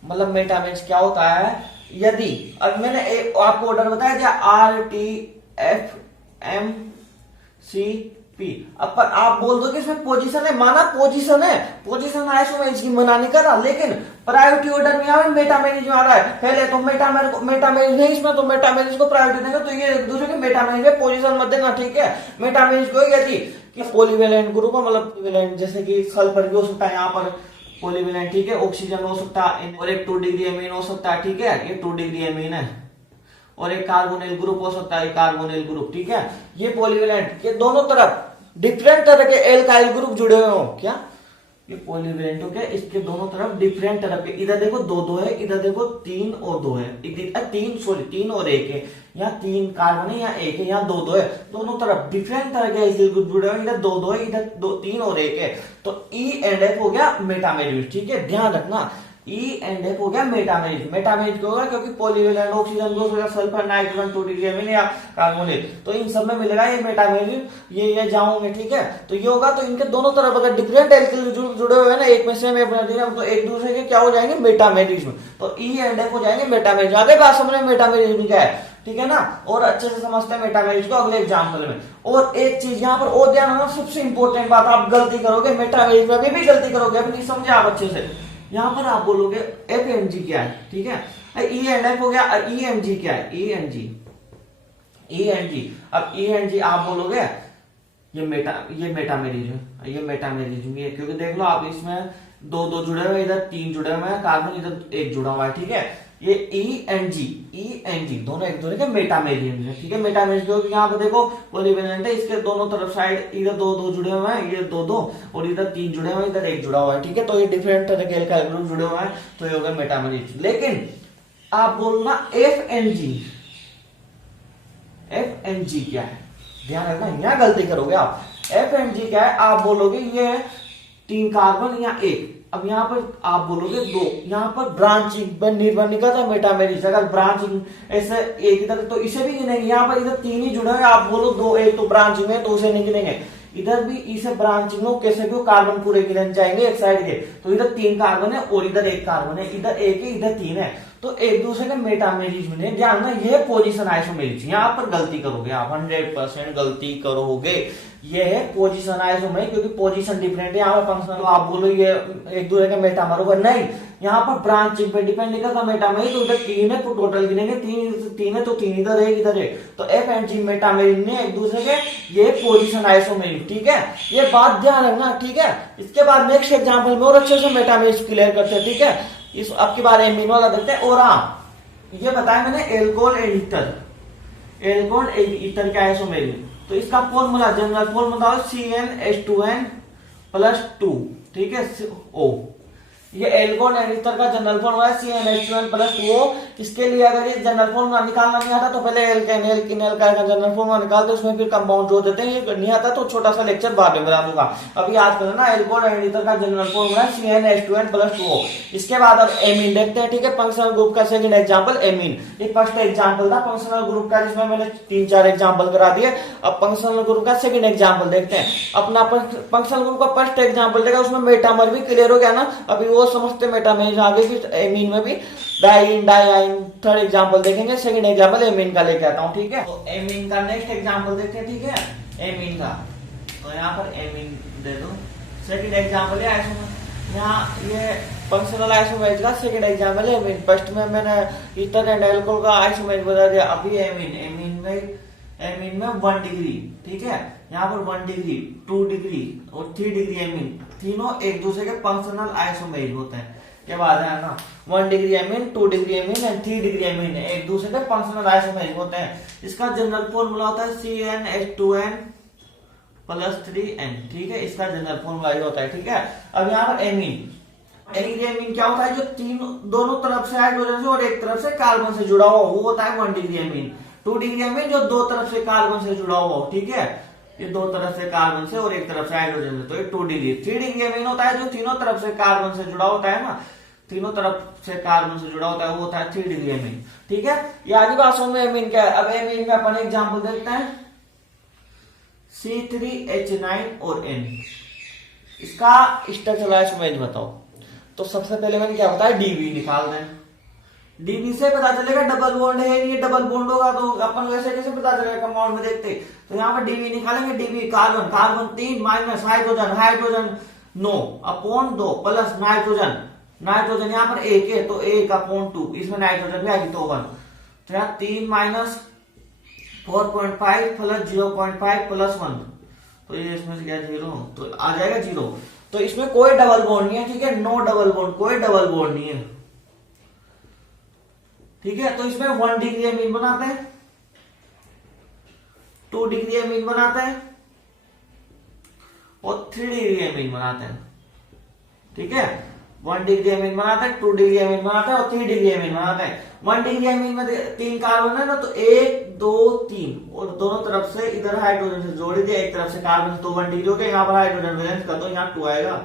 मतलब मेटामेरिज क्या होता है, यदि अब मैंने आपको ऑर्डर बताया क्या, RTFMCP, अब पर आप बोल दो कि इसमें पोजीशन है, माना पोजीशन है, पोजीशन आइसोमेरिज की मना नहीं कर रहा, लेकिन प्रायोरिटी ऑर्डर में यहाँ पे मेटामेरिज में आ रहा है। पहले तो मेटामेरिज नहीं इसमें, तो मेटामेरिज को प्रायोरिटी देंगे, तो ये एक दूसरे के मेटामेरिज में पोजीशन मत देना, ठीक है। मेटामेरिज को यदि पॉलीवेलेंट ग्रुप, मतलब पॉलीवेलेंट जैसे कि सल्फर भी हो सकता है यहाँ पर पॉलीवेलेंट, ठीक है। ऑक्सीजन हो सकता है, और एक 2 डिग्री एमीन हो सकता है, ठीक है। ये 2 डिग्री एमीन है, और एक कार्बोनिल ग्रुप हो सकता है, कार्बोनिल ग्रुप, ठीक है। ये पॉलीवेलेंट, ये दोनों तरफ डिफरेंट तरह के एल्काइल ग्रुप जुड़े हुए हो, क्या ये पॉलीवेलेंट हो गया, इसके दोनों तरफ डिफरेंट तरह के, इधर देखो 2 है, इधर देखो 3 और 2 है, 3 और 1 है, यहाँ 3 कार्बन है, यहाँ 1 है, यहाँ 2 है, दोनों तरफ डिफरेंट तरह के एल्किल ग्रुप जुड़े हुए, इधर 2 है, इधर 3 और 1 है, तो ई एंड एफ हो गया मेटामेरिज, ठीक है। ध्यान रखना, ई एंड एफ हो गया मेटामेरिज। मेटामेरिज क्यों होगा, क्योंकि पॉलीवेलेंट ऑक्सीजन ग्रुप हो गया, सल्फर, नाइट्रोजन, 2 डिग्री एमीन या कार्बोनिल, तो इन सब में मिलेगा ये मेटामेरिज, ये जाओगे, ठीक है। तो ये होगा, तो इनके दोनों तरफ अगर डिफरेंट एल्किल जुड़े हुए हैं ना, एक में से तो एक दूसरे के क्या हो जाएंगे, मेटामेरिज में, तो ई एंड एफ हो जाएंगे मेटामेरिज। आगे बात समझ, मेटामेरिज में क्या है, ठीक है ना, और अच्छे से समझते हैं मेटामेरिज को अगले एग्जाम्पल में। और एक चीज यहाँ पर और ध्यान रखना, सबसे इंपॉर्टेंट बात, आप गलती करोगे मेटामेरिज में भी गलती करोगे, अभी नहीं समझे आप अच्छे से। यहाँ पर आप बोलोगे एफएमजी क्या है, ठीक है। ई एंड एफ हो गया, ईएमजी क्या है, ईएनजी, अब ईएनजी आप बोलोगे ये मेटामेरिज है, ये मेटामेरिज में है, क्योंकि देख लो आप इसमें 2 जुड़े हुए, इधर 3 जुड़े हुए हैं कार्बन, इधर 1 जुड़ा हुआ है, ठीक है। ये ईएनजी दोनों एक दूसरे के मेटामेरिज है, ठीक है। मेटामेरिज क्योंकि यहाँ पे देखो पॉलीवेलेंट है, इसके दोनों तरफ साइड इधर 2 जुड़े हुए हैं, ये 2 और इधर 3 जुड़े हुए हैं, इधर 1 जुड़ा हुआ है, ठीक है। तो ये डिफरेंट तरह के एल्काइल ग्रुप जुड़े हुए हैं, तो ये हो गया मेटामेरिज। लेकिन आप बोलना एफएनजी क्या है, ध्यान रखना, यहाँ गलती करोगे आप। एफएनजी क्या है, आप बोलोगे ये 3 कार्बन या 1, अब यहाँ पर आप बोलोगे 2, यहाँ पर ब्रांचिंग निर्भर निकलता है मेटामेरिज, अगर ब्रांचिंग ऐसे एक इधर, तो इसे भी गिनेंगे, यहाँ पर इधर 3 ही जुड़े हैं, आप बोलो 2 1 तो ब्रांचिंग में, तो उसे नहीं गिनेंगे। इधर भी इसे ब्रांचिंग हो, कैसे भी कार्बन पूरे गिनने जाएंगे एक साइड के, तो इधर 3 कार्बन है और इधर 1 कार्बन है, इधर 1 है, इधर 3 है, तो एक दूसरे के मेटामेरिज में ध्यान ना, ये पोजीशन आइसोमेरिज, यहाँ पर गलती करोगे आप, 100% गलती करोगे। ये है पोजीशन आइसोमेरिज, क्योंकि पोजीशन डिफरेंट है, यहाँ पर फंक्शनल, तो आप बोलो ये एक दूसरे के मेटामर होगा, नहीं, यहाँ पर ब्रांचिंग पे डिपेंड नहीं करता मेटामेरिज, तो इधर 3 है तो टोटल गिनेंगे 3 है, तो 3 इधर है, इधर है, तो एफ एंड जी मेटामेरिज ने एक दूसरे के, ये पोजीशन आइसोमेरिज, ठीक है। ये बात ध्यान रखना, ठीक है। इसके बाद नेक्स्ट एग्जाम्पल में और अच्छे से मेटामेरिज क्लियर करते हैं, ठीक है। इस आपकी बार एमीन वाला देखते हैं। और ये बताया मैंने एल्कोहल एंड ईथर का आइसोमेरिज, तो इसका फॉर्मूला, जनरल फॉर्मूला CnH2n+2, ठीक है, O। ये एल्कोहल एंड ईथर का जनरल फॉर्मूला है CnH2n+2O। इसके लिए अगर ये जनरल फॉर्मूला निकालना नहीं आता तो पहले एल्केन का जनरल फॉर्मूला निकालते, उसमें फिर कंपाउंड जोड़ देते हैं। ये नहीं आता तो छोटा सा लेक्चर बाद में बता दूंगा, अभी याद करना। एल्कोहल एंड ईथर का जनरल फॉर्मूला है CnH2n+2O। इसके बाद अब एमीन देखते हैं, ठीक है। फंक्शनल ग्रुप का सेकंड एग्जांपल एमीन, ये फर्स्ट एग्जांपल था फंक्शनल ग्रुप का, जिसमें मैंने 3-4 एग्जांपल करा दिए। अब फंक्शनल ग्रुप का सेकंड एग्जांपल देखते हैं। अपना फंक्शनल ग्रुप का फर्स्ट एग्जांपल देखा, उसमें मेटामर भी क्लियर हो गया ना, अभी वो समझते मेटामेरिज आगे भी, एमीन में भी डाइन डाइन। थर्ड एग्जांपल देखेंगे, सेकंड एग्जांपल एमीन का लेके आता हूं, ठीक है। तो एमीन का नेक्स्ट एग्जांपल देखते हैं, ठीक है, एमीन का। तो यहाँ पर एमीन दे दो, सेकंड एग्जांपल है यहाँ ये फंक्शनल आइसोमेरिज का सेकंड एग्जाम्पल है एमीन। फर्स्ट में मैंने ईथर एंड एल्कोहल का आइसोमेरिज बता दिया। अभी एमीन में 1 डिग्री, ठीक है, यहाँ पर 1 डिग्री, 2 डिग्री और 3 डिग्री एमीन, तीनों एक दूसरे के फंक्शनल आइसोमेरिज होते हैं। क्या बात है ना, 1 degree amine, 2 degree amine and 3 degree amine एक दूसरे के फंक्शनल आइसोमेरिज होते हैं। इसका जनरल फॉर्मूला होता है CnH2n प्लस 3n, ठीक है, इसका जनरल फॉर्मूला ये होता है, ठीक है। अब यहाँ पर एमीन क्या होता है, जो दोनों तरफ से हाइड्रोजन से और एक तरफ से कार्बन से जुड़ा हुआ वो होता है 1 डिग्री एमीन। 2 डिग्री एमीन जो दो तरफ से कार्बन से जुड़ा हुआ हो, ठीक है, ये दो तरफ से कार्बन से और एक तरफ से हाइड्रोजन से, तो ये 2 डिग्री। 3 डिग्री एमीन होता है जो तीनों तरफ से कार्बन से जुड़ा होता है ना, तीनों तरफ से कार्बन से जुड़ा होता है, वो होता है 3 डिग्री एमीन, ठीक है। ये आगे बातों में एमीन क्या है। अब एमीन में अपन एग्जाम्पल देखते हैं, C3H9 और N, इसका स्ट्रक्चरल आइसोमेरिज बताओ। तो सबसे पहले मैंने क्या बताया, डीबी निकाल दें। डीबी से पता चलेगा डबल बॉन्ड है, ये डबल बॉन्ड होगा तो अपन वैसे कैसे पता चलेगा कंपाउंड में देखते। तो यहाँ पर डीबी निकालेंगे, dB carbon, carbon 3 minus hydrogen, hydrogen 9 upon 2 plus nitrogen, nitrogen यहाँ पर 1 है तो 1 अपॉन 2, इसमें नाइट्रोजन भी आएगी तो 1, तो यहाँ 3 माइनस 4.5 प्लस 0.5 प्लस 1, तो ये इसमें से क्या 0, तो आ जाएगा 0। तो इसमें कोई डबल बॉन्ड नहीं है, ठीक है, नो डबल बॉन्ड, कोई डबल बॉन्ड नहीं है, ठीक है। तो इसमें 1 डिग्री एमीन बनाते हैं, 2 डिग्री एमीन बनाते हैं और 3 डिग्री एमीन बनाते हैं, ठीक है। 1 डिग्री एमीन बनाते हैं, 2 डिग्री एमीन बनाते हैं और 3 डिग्री एमीन बनाते हैं। 1 डिग्री एमीन में 3 कार्बन है ना, तो 1 2 3 और दोनों तरफ से इधर हाइड्रोजन से जोड़ दिया, एक तरफ से कार्बन, तो 1 डिग्री हो गया। यहाँ पर हाइड्रोजन वैलेंस कर दो, यहाँ 2 आएगा,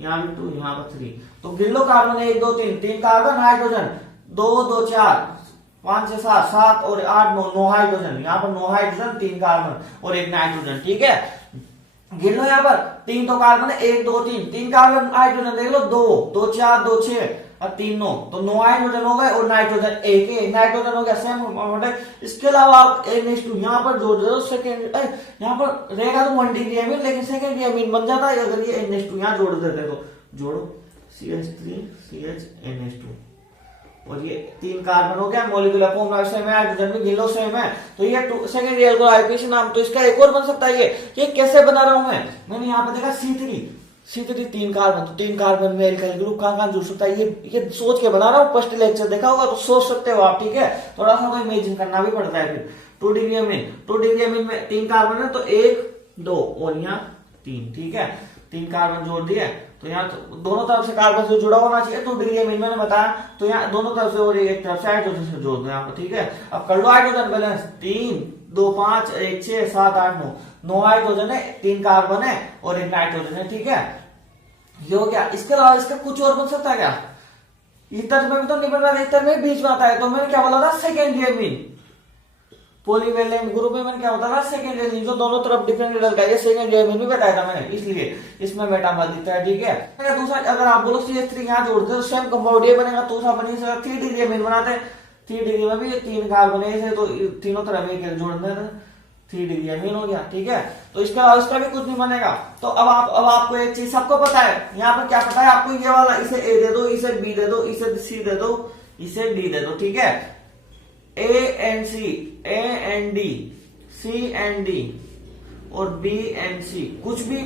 यहाँ भी 2, यहाँ पर 3, तो गिन लो कार्बन 1 2 3, 3 कार्बन, हाइड्रोजन 2 2 4 5 6 7 7 और 8 9 हाइड्रोजन, यहाँ पर 9 हाइड्रोजन, 3 कार्बन और 1 नाइट्रोजन, ठीक है। गिन लो यहाँ पर 3 तो कार्बन है, 1 2 3, 3 कार्बन, हाइड्रोजन देख लो 2 2 4 2 6 और 3 9, तो 9 हाइड्रोजन हो गए और नाइट्रोजन 1 है, नाइट्रोजन हो गया सेम। इसके अलावा आप NH2 यहाँ पर जोड़ दो, सेकेंड यहाँ पर रहेगा तो 1 डिग्री एमीन, लेकिन सेकेंड एमीन बन जाता है अगर ये NH2 यहाँ जोड़ देते तो। जोड़ो CH3 CH NH2 और ये 3 कार्बन हो गया, मॉलिक्यूलर फॉर्मूला सेम है, हाइड्रोजन भी गिलो सेम है, तो ये सेकेंडरी अल्कोहल हाइड्रोजन नाम। तो इसका एक और बन सकता है, ये कैसे बना रहा हूं मैंने यहाँ पे देखा C3 3 कार्बन, तो 3 कार्बन में एल्काइल ग्रुप कहां जुड़ सकता है, ये सोच के बना रहा हूँ। फर्स्ट लेक्चर देखा होगा तो सोच सकते हो आप, ठीक है, थोड़ा सा तो इमेजिन करना भी पड़ता है। फिर 2 डिग्री एमीन में 3 कार्बन है तो 1 2 और यहाँ 3, ठीक है, 3 कार्बन जोड़ दिए, तो यहाँ तो दोनों तरफ से कार्बन से जुड़ा होना चाहिए। 2 डिग्री एमीन मैंने बताया, तो यहाँ दोनों तरफ से और एक तरफ से हाइड्रोजन से जोड़ दो यहाँ पर, ठीक है। अब कर लो हाइड्रोजन बैलेंस, 3 2 5 1 6 7 8 9 हाइड्रोजन है, 3 कार्बन है और 1 नाइट्रोजन है, ठीक है, ये हो गया। इसके अलावा इसका कुछ और बन सकता है क्या, ईथर में भी तो नहीं बन रहा, ईथर में बीच में आता है, तो मैंने क्या बोला था, सेकेंडरी एमीन। पॉलीवेलेंट ग्रुप में मैंने क्या होता था, सेकेंडरी एमीन, जो दोनों तरफ डिफरेंट रिजल्ट है, ये सेकेंडरी एमीन भी बताया था मैंने, इसलिए इसमें मेटामर दिखता है, ठीक है। दूसरा अगर आप बोलो CH3 यहाँ जोड़ते हो सेम कंपाउंड ये बनेगा, दूसरा बनेगा 3 डिग्री एमीन बनाते हैं, 3 डिग्री में भी 3 कार्बन है, तो तीनों तरफ एक जोड़ते हैं, 3 डिग्री एमीन हो गया, ठीक है। तो इसका भी कुछ नहीं बनेगा। तो अब आपको एक चीज सबको पता है, यहाँ पर क्या पता है आपको, ये वाला इसे A दे दो, इसे B दे दो, इसे C दे दो, इसे D दे दो, ठीक है। A and C, A and D, C and D और B and C, कुछ भी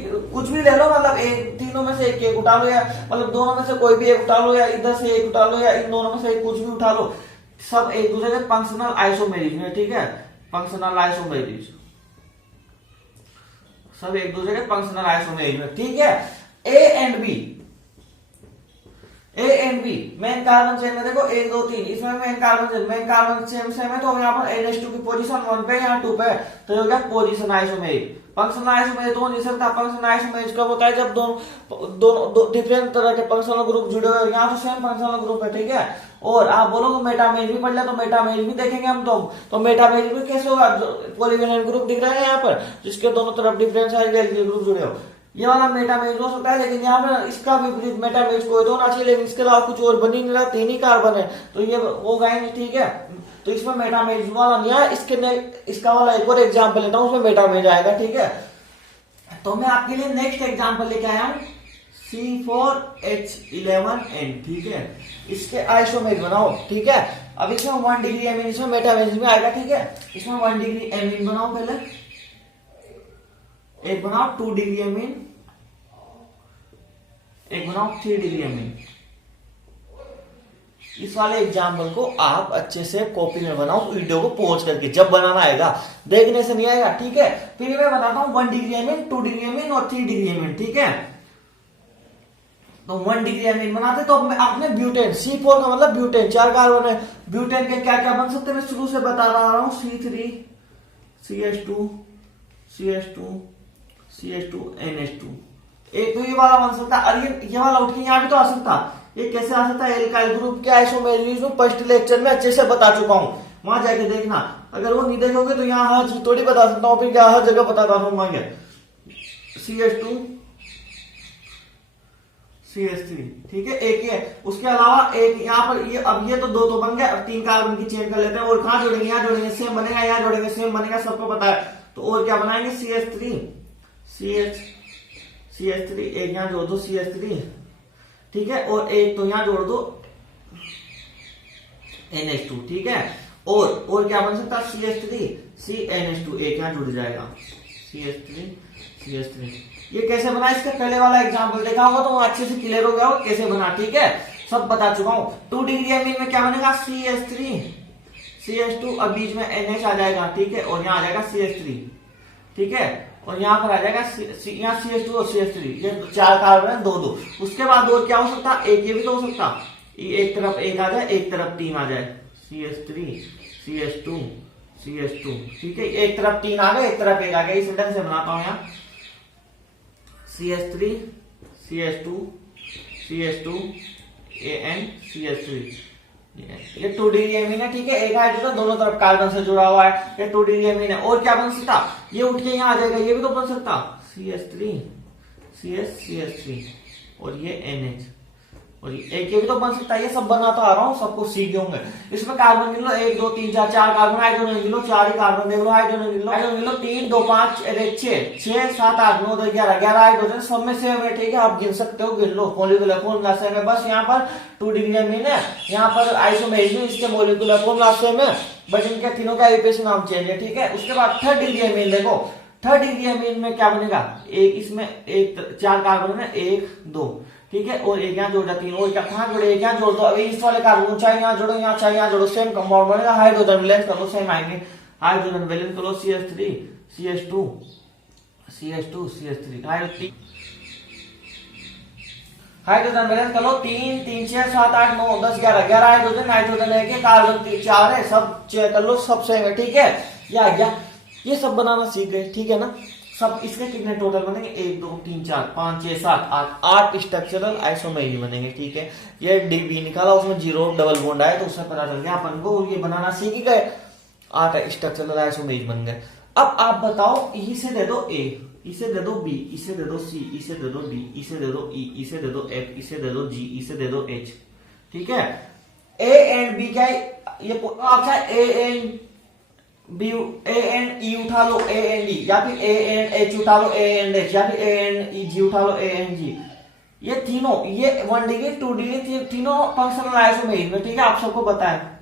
ले लो, मतलब तीनों में से एक उठा लो, या मतलब दोनों में से कोई भी एक उठा लो, या इधर से एक उठा लो, या इन दोनों में से कुछ भी उठा लो, सब एक दूसरे के फंक्शनल आइसोमेरिज में, ठीक है, फंक्शनल आइसोमेरिज, सब एक दूसरे के फंक्शनल आइसोमेरिज में, ठीक है। A and B main carbon chain में देखो 1 2 3, इसमें मेन कार्बन सेम है, तो यहाँ पर NH2 की पोजीशन 1 पे, यहाँ 2 पे, तो ये हो गया पोजीशन आइसोमेरिज। फंक्शनल आइसोमेरिज तो हो नहीं सकता, फंक्शनल आइसोमेरिज कब होता है, जब दोनों डिफरेंट तरह के फंक्शनल ग्रुप जुड़े हुए, यहाँ तो सेम फंक्शनल ग्रुप है, ठीक है। और आप बोलोगे मेटामेरिज भी पढ़ ले, तो मेटामेरिज भी देखेंगे हम, तो मेटामेरिज भी कैसे होगा, पॉलीवेलेंट ग्रुप दिख रहा है यहाँ पर, जिसके दोनों तरफ डिफरेंट सारे ग्रुप जुड़े हो, ये वाला मेटामेरिज हो सकता है, लेकिन यहाँ पर इसका विपरीत मेटामेरिज कोई तो होना चाहिए, लेकिन इसके अलावा कुछ और बन ही नहीं रहा, 3 ही कार्बन है, तो ये होगा ही नहीं, ठीक है। तो इसमें मेटामेरिज वाला नहीं है, इसका वाला एक और एग्जाम्पल लेता हूँ, उसमें मेटामेरिज आएगा, ठीक है। तो मैं आपके लिए नेक्स्ट एग्जाम्पल लेके आया हूँ C4H11N, ठीक है। इसके आइसोमेरिज बनाओ, ठीक है। अब इसमें 1 डिग्री एमीन, इसमें मेटामेरिज में आएगा, ठीक है। इसमें 1 डिग्री एमीन बनाओ, पहले एक बनाओ 2 डिग्री एमीन, एक बनाओ 3 डिग्री एमीन। इस वाले एग्जाम्पल को आप अच्छे से कॉपी में बनाओ, वीडियो को पॉज करके, जब बनाना आएगा, देखने से नहीं आएगा, ठीक है। फिर मैं बताता हूं 1 डिग्री एमीन, 2 डिग्री एमीन और 3 डिग्री एमीन, ठीक है। तो 1 डिग्री एमीन बनाते तो आपने ब्यूटेन, C4 का मतलब ब्यूटेन, 4 कार्बन है। ब्यूटेन के क्या क्या बन सकते हैं, मैं शुरू से बता रहा हूं, C3 CH2 CH2 CH2 NH2। एक तो ये वाला बन सकता है, और ये वाला उठ के यहां भी तो आ सकता। ये कैसे आ सकता है, एल्काइल ग्रुप के आइसोमेरिज में फर्स्ट लेक्चर में अच्छे से बता चुका हूं, वहां जाके देखना। अगर वो नहीं देखोगे तो यहाँ हर चीज थोड़ी बता सकता हूँ, फिर क्या हर जगह बताता हूँ। CH2 CH3, ठीक है। एक ये, उसके अलावा एक यहाँ पर ये, अब ये तो दो तो बन गए, अब 3 कार्बन की चेन कर लेते हैं। और कहां जोड़ेंगे, यहाँ जोड़ेंगे, सेम बनेगा, यहाँ जोड़ेंगे, सेम बनेगा, सबको पता है। तो और क्या बनाएंगे, CH3 CH3, एक यहाँ जोड़ दो CH3, ठीक है। और एक तो यहां जोड़ दो NH2, ठीक है। और क्या बन सकता है, CH3 CNH2, एक यहां जुड़ जाएगा, CH3। ये कैसे बना, इसका पहले वाला एग्जांपल देखा होगा तो अच्छे से क्लियर हो गया होगा कैसे बना, ठीक है। सब बता चुका हूं। 2 डिग्री एमीन में क्या बनेगा, CH3 CH2, अब बीच में NH आ जाएगा, ठीक है। और यहाँ आ जाएगा CH3, ठीक है। और यहाँ पर आ जाएगा यहाँ CH2 और CH3, ये 4 कार्बन है, 2-2। उसके बाद और क्या हो सकता, एक ये भी तो हो सकता, एक तरफ एक आ जाए, एक तरफ 3 आ जाए, CH3 CH2, ठीक है। एक तरफ 3 आ गए, एक तरफ 1 आ गया। इस ढंग से बनाता हूं यहाँ, CH3 CH2 AN CH3। ये 2 डिग्री एमीन है, ठीक है। एक हाइड्रोजन दोनों तरफ कार्बन से जुड़ा हुआ है, ये 2 डिग्री एमीन है। और क्या बन सकता, ये उठ के यहाँ आ जाएगा, ये भी तो बन सकता, CH3 CH3 और ये NH, और एक ये भी तो बन सकता है। ये सब बनाता आ रहा हूँ, सबको सीख गए होंगे। इसमें कार्बन गिन लो, 1 2 3 4 कार्बन, हाइड्रोजन गिन लो, 4 ही कार्बन देख लो, हाइड्रोजन गिन लो, 3 2 5 6 7 8 9 10 11 हाइड्रोजन, सब में सेम है, ठीक है। आप गिन सकते हो, गिन लो। मॉलिक्यूलर फॉर्मूला सेम है, बस यहाँ पर 2 डिग्री एमीन है, यहाँ पर आइसोमेरिज में इसके मॉलिक्यूलर फॉर्मूला सेम है, बट इनके तीनों का एपिस नाम चेंज है, ठीक है। उसके बाद 3rd डिग्री एमीन देखो, 3rd डिग्री एमीन में क्या बनेगा, एक इसमें 4 कार्बन है, 1 2, ठीक है। और एक यहाँ जोड़ जाती है, और क्या कहां जोड़े, एक यहाँ जोड़ दो। अभी इस वाले कार्बन चाहे यहाँ जोड़ो, यहाँ चाहे यहाँ जोड़ो, सेम कंपाउंड बनेगा। हाइड्रोजन वैलेंस कर लो, सेम आएंगे। हाइड्रोजन वैलेंस कर लो, CH3 CH2 CH3 hydrogen valence कर लो, 3 3 6 7 8 9 10 11 हाइड्रोजन है कि कार्बन 4 है, सब चेक कर लो, सब सेम है, ठीक है। ये सब बनाना सीख गए, ठीक है ना। सब इसके कितने टोटल बनेंगे, 1 2 3 4 5 6 7 8 स्ट्रक्चरल आइसोमेरिज बनेंगे, ठीक है। ये डीबी निकाला, उसमें 0 डबल बॉन्ड आया, तो उससे पता चल गया अपन को, ये बनाना सीख गए। 8 स्ट्रक्चरल आइसोमेरिज बन गए। अब आप बताओ, इसे दे दो A, इसे दे दो B, इसे दे दो C, इसे दे दो D, इसे दे दो E, इसे दे दो F, इसे दे दो G, इसे दे दो H, ठीक है। A एंड B क्या है, ये आप चाहे A एंड E उठा लो, A एंड E, या फिर A एंड H उठा लो, A एंड H, या फिर A एंड E G उठा लो, A एंड G। ये तीनों, ये 1 डिग्री 2 डिग्री तीनों फंक्शनल आइसोमेरिज में, ठीक है। आप सबको पता है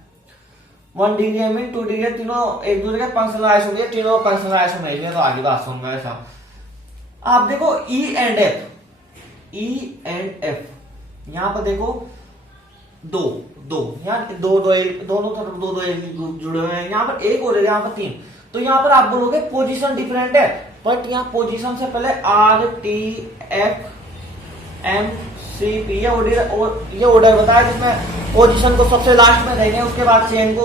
1 डिग्री एमीन 2 डिग्री तीनों एक दूसरे के फंक्शनल आइसोमेरिज, तीनों फंक्शनल आइसोमेरिज में। तो आगे बात सुन में ऐसा आप देखो E एंड F, यहां पर देखो दो यहाँ दोनों तरफ दो ग्रुप जुड़े हुए हैं। यहाँ पर एक और यहाँ पर 3, तो यहाँ पर आप बोलोगे पोजीशन डिफरेंट है, बट यहाँ पोजीशन से पहले RTFMCP ये ऑर्डर बताया, जिसमें पोजीशन को सबसे लास्ट में देंगे, उसके बाद चेन को,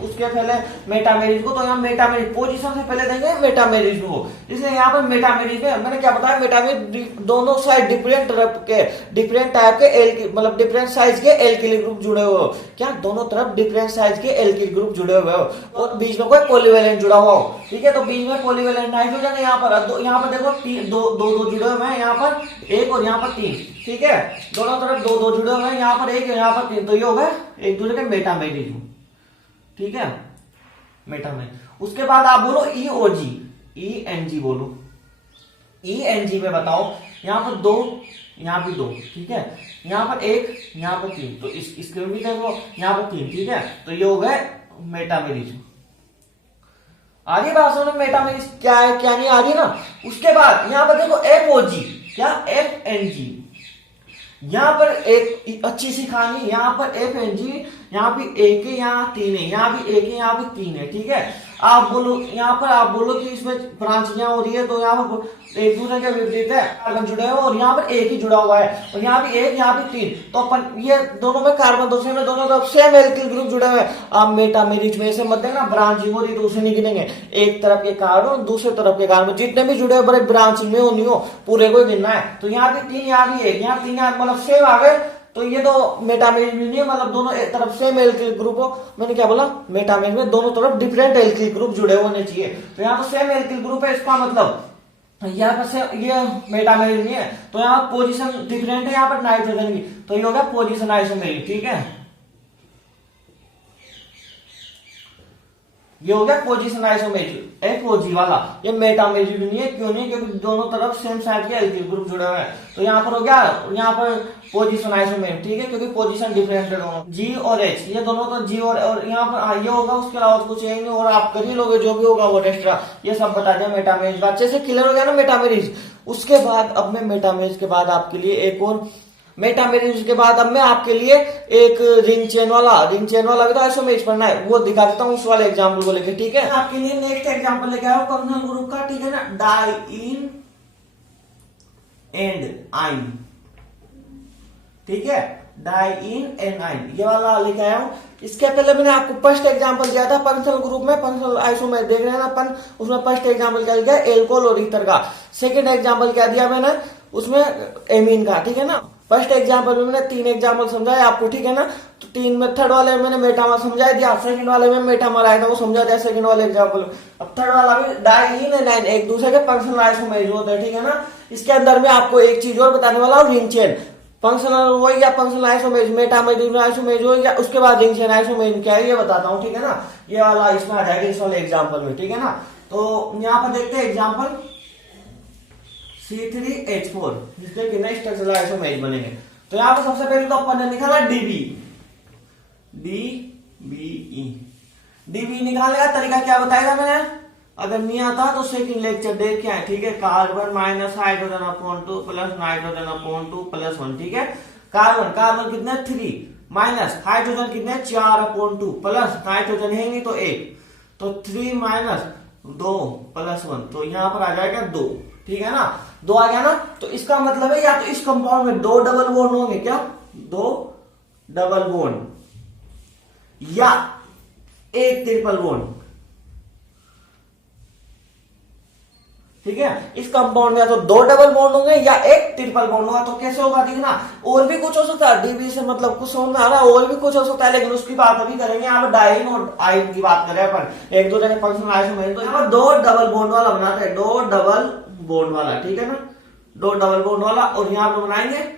उसके पहले मेटामेरिज को। तो यहाँ मेटामेरिज पोजीशन से पहले देंगे मेटामेरिज को, इसलिए यहाँ पर मेटामेरिज में मैंने क्या बताया, मेटामेरिज दोनों साइड डिफरेंट टाइप के मतलब डिफरेंट साइज के एल्किल ग्रुप जुड़े हुए हो। क्या दोनों तरफ डिफरेंट साइज के एल्किल ग्रुप जुड़े हुए हो, और बीच में कोई पॉलीवेलेंट जुड़ा हुआ हो, ठीक है। तो बीच में पॉलीवेलेंट नाइट्रोजन है, यहाँ पर देखो दो जुड़े हुए हैं, यहाँ पर 1 और यहाँ पर 3, ठीक है। दोनों तरफ दो जुड़े हुए हैं, यहाँ पर 1 यहाँ पर 3, तो ये हो गए एक दूसरे के मेटामेरिज, ठीक है, मेटामेरिज। उसके बाद आप बोलो E और G, E एंड G बोलो। E एंड G में बताओ, यहाँ पर 2 यहाँ भी 2, ठीक है, यहाँ पर 1, यहाँ पर 3, तो इसके भी देखो यहाँ पर 3, ठीक है, तो ये हो गए मेटामेरिज्म। आ रही बात समझ में मेटामेरिज्म क्या है क्या नहीं, आ रही ना। उसके बाद यहाँ पर देखो एफओजी, क्या एफएनजी, यहाँ पर एक अच्छी सी कहानी, यहाँ पर एफएनजी, यहाँ भी 1 है, यहाँ 3 है, यहाँ भी 1 है, यहाँ भी 3 है, ठीक है। आप बोलो यहाँ पर, आप बोलो कि इसमें ब्रांचियां हो रही है, तो यहाँ पर एक दूसरे के विपरीत है, कार्बन जुड़े हुए और यहाँ पर 1 ही जुड़ा हुआ है, और यहाँ भी 1, यहाँ भी 3, तो अपन ये दोनों में कार्बन दूसरे में दोनों तरफ सेम एल्किल ग्रुप जुड़े हुए हैं। आप मेटामेरिज्म में से मत देखना ब्रांचिंग हो रही तो उसे नहीं गिनेंगे, एक तरफ के कार्बन दूसरे तरफ के कार्बन जितने भी जुड़े हुए बड़े ब्रांचिंग में हो नहीं हो पूरे को गिनना है। तो यहाँ भी 3, यहाँ भी 1, यहाँ 3, यहाँ मतलब सेम आ गए, तो ये तो मेटामेरिज्म नहीं है, मतलब दोनों एक तरफ सेम एल्किल ग्रुप हो। मैंने क्या बोला, मेटामेरिज्म में दोनों तरफ डिफरेंट एल्किल ग्रुप जुड़े होने चाहिए, तो यहाँ तो सेम एल्किल ग्रुप है, इसका मतलब यहाँ पर से ये मेटामेरिज्म नहीं है, तो यहाँ पोजीशन डिफरेंट है यहाँ पर नाइट्रोजन की, तो ये हो गया पोजीशन आइसोमेरिज्म, ठीक है, ये हो गया पोजीशन आइसोमेरिज्म एफओजी वाला। ये मेटामेरिज्म नहीं है, क्यों नहीं, क्योंकि दोनों तरफ सेम साइड के एल्किल ग्रुप जुड़े हुए हैं, तो यहाँ पर हो गया, यहाँ पर पोजीशन आइसोमेरिज्म, ठीक है, क्योंकि पोजीशन डिफरेंट है दोनों, जी और एच, ये दोनों तो जी और यहाँ पर ये होगा, उसके अलावा कुछ यही नहीं, और आप कर ही लोगे जो भी होगा वो एक्स्ट्रा, ये सब बता दिया मेटामेरिज्म, अच्छे से क्लियर हो गया ना मेटामेरिज्म। उसके बाद अब मैं मेटामेरिज्म के बाद आपके लिए एक और मेटामेरिज्म के बाद अब मैं आपके लिए एक रिंग चेन वाला भी तो आइसोमेरिज्म पढ़ना है, वो दिखा देता हूँ उस वाले एग्जाम्पल को लेके, ठीक है। आपके लिए नेक्स्ट एग्जाम्पल लेके आया फंक्शनल ग्रुप का, ठीक है ना, डाइइन एंड आइन, ठीक है, डाइइन एंड आइन, ये वाला लेके आया हूँ। इसके पहले मैंने आपको फर्स्ट एग्जांपल दिया था फंक्शनल ग्रुप में, फंक्शनल आइसोमेर देख रहे हैं ना अपन, उसमें फर्स्ट एग्जांपल क्या दिया, एल्कोहल और ईथर का। सेकंड एग्जांपल क्या दिया मैंने उसमें, एमीन का, ठीक है ना। फर्स्ट एग्जांपल में मैंने 3 एग्जांपल समझाया आपको, ठीक है ना, तो 3 में थर्ड वाले में मैंने मेटामर समझा दिया, सेकंड वाले में मेटामर आया था वो समझा दिया सेकंड वाले एग्जांपल। अब थर्ड वाला भी डाइइन एंड आइन एक दूसरे के फंक्शनल आइसोमेर होते हैं, ठीक है ना। इसके अंदर में आपको एक चीज और बताने वाला हूँ, रिंग चेन फंक्शनल हो या फंक्शनल आइसोमेरिज्म, मेटामेरिज्म आइसोमेरिज्म हो या उसके बाद रिंग चेन आइसोमेरिज्म क्या है ये बताता हूँ, ठीक है ना। ये वाला इसमें आ जाएगा इस वाले एग्जांपल में, ठीक है ना। तो यहाँ पर देखते हैं एग्जांपल C3H4, जिसके कितने स्ट्रक्चरल आइसोमेरिज्म बनेंगे। तो यहाँ पर सबसे पहले तो अपन ने निकाला डीबी निकालने का तरीका क्या बताएगा मैंने, अगर नहीं आता तो सेकंड लेक्चर देख के आए, ठीक है। Carbon minus hydrogen upon 2 plus nitrogen upon 2 plus 1, ठीक है। कार्बन कितने 3 माइनस हाइड्रोजन कितने 4 अपॉन 2 प्लस नाइट्रोजन है नहीं तो 1, तो 3 माइनस 2 प्लस 1, तो यहाँ पर आ जाएगा 2, ठीक है ना। 2 आ गया ना, तो इसका मतलब है या तो इस कंपाउंड में 2 डबल बॉन्ड होंगे, क्या 2 डबल बॉन्ड या 1 ट्रिपल बॉन्ड, ठीक है। इस कंपाउंड में या तो 2 डबल बॉन्ड होंगे या 1 ट्रिपल बॉन्ड होगा। तो कैसे होगा देखना, और भी कुछ हो सकता है, डीबी से मतलब कुछ समझ में आ रहा है, और भी कुछ हो सकता है, लेकिन उसकी बात अभी करेंगे। यहाँ पर डाइइन और आइन की बात करें अपन, एक दूसरे के फंक्शनल आइसोमेरिज्म, तो यहाँ पर 2 डबल बॉन्ड वाला बनाते हैं, 2 डबल बॉन्ड वाला, ठीक है ना, 2 डबल बॉन्ड वाला, और यहाँ पर बनाएंगे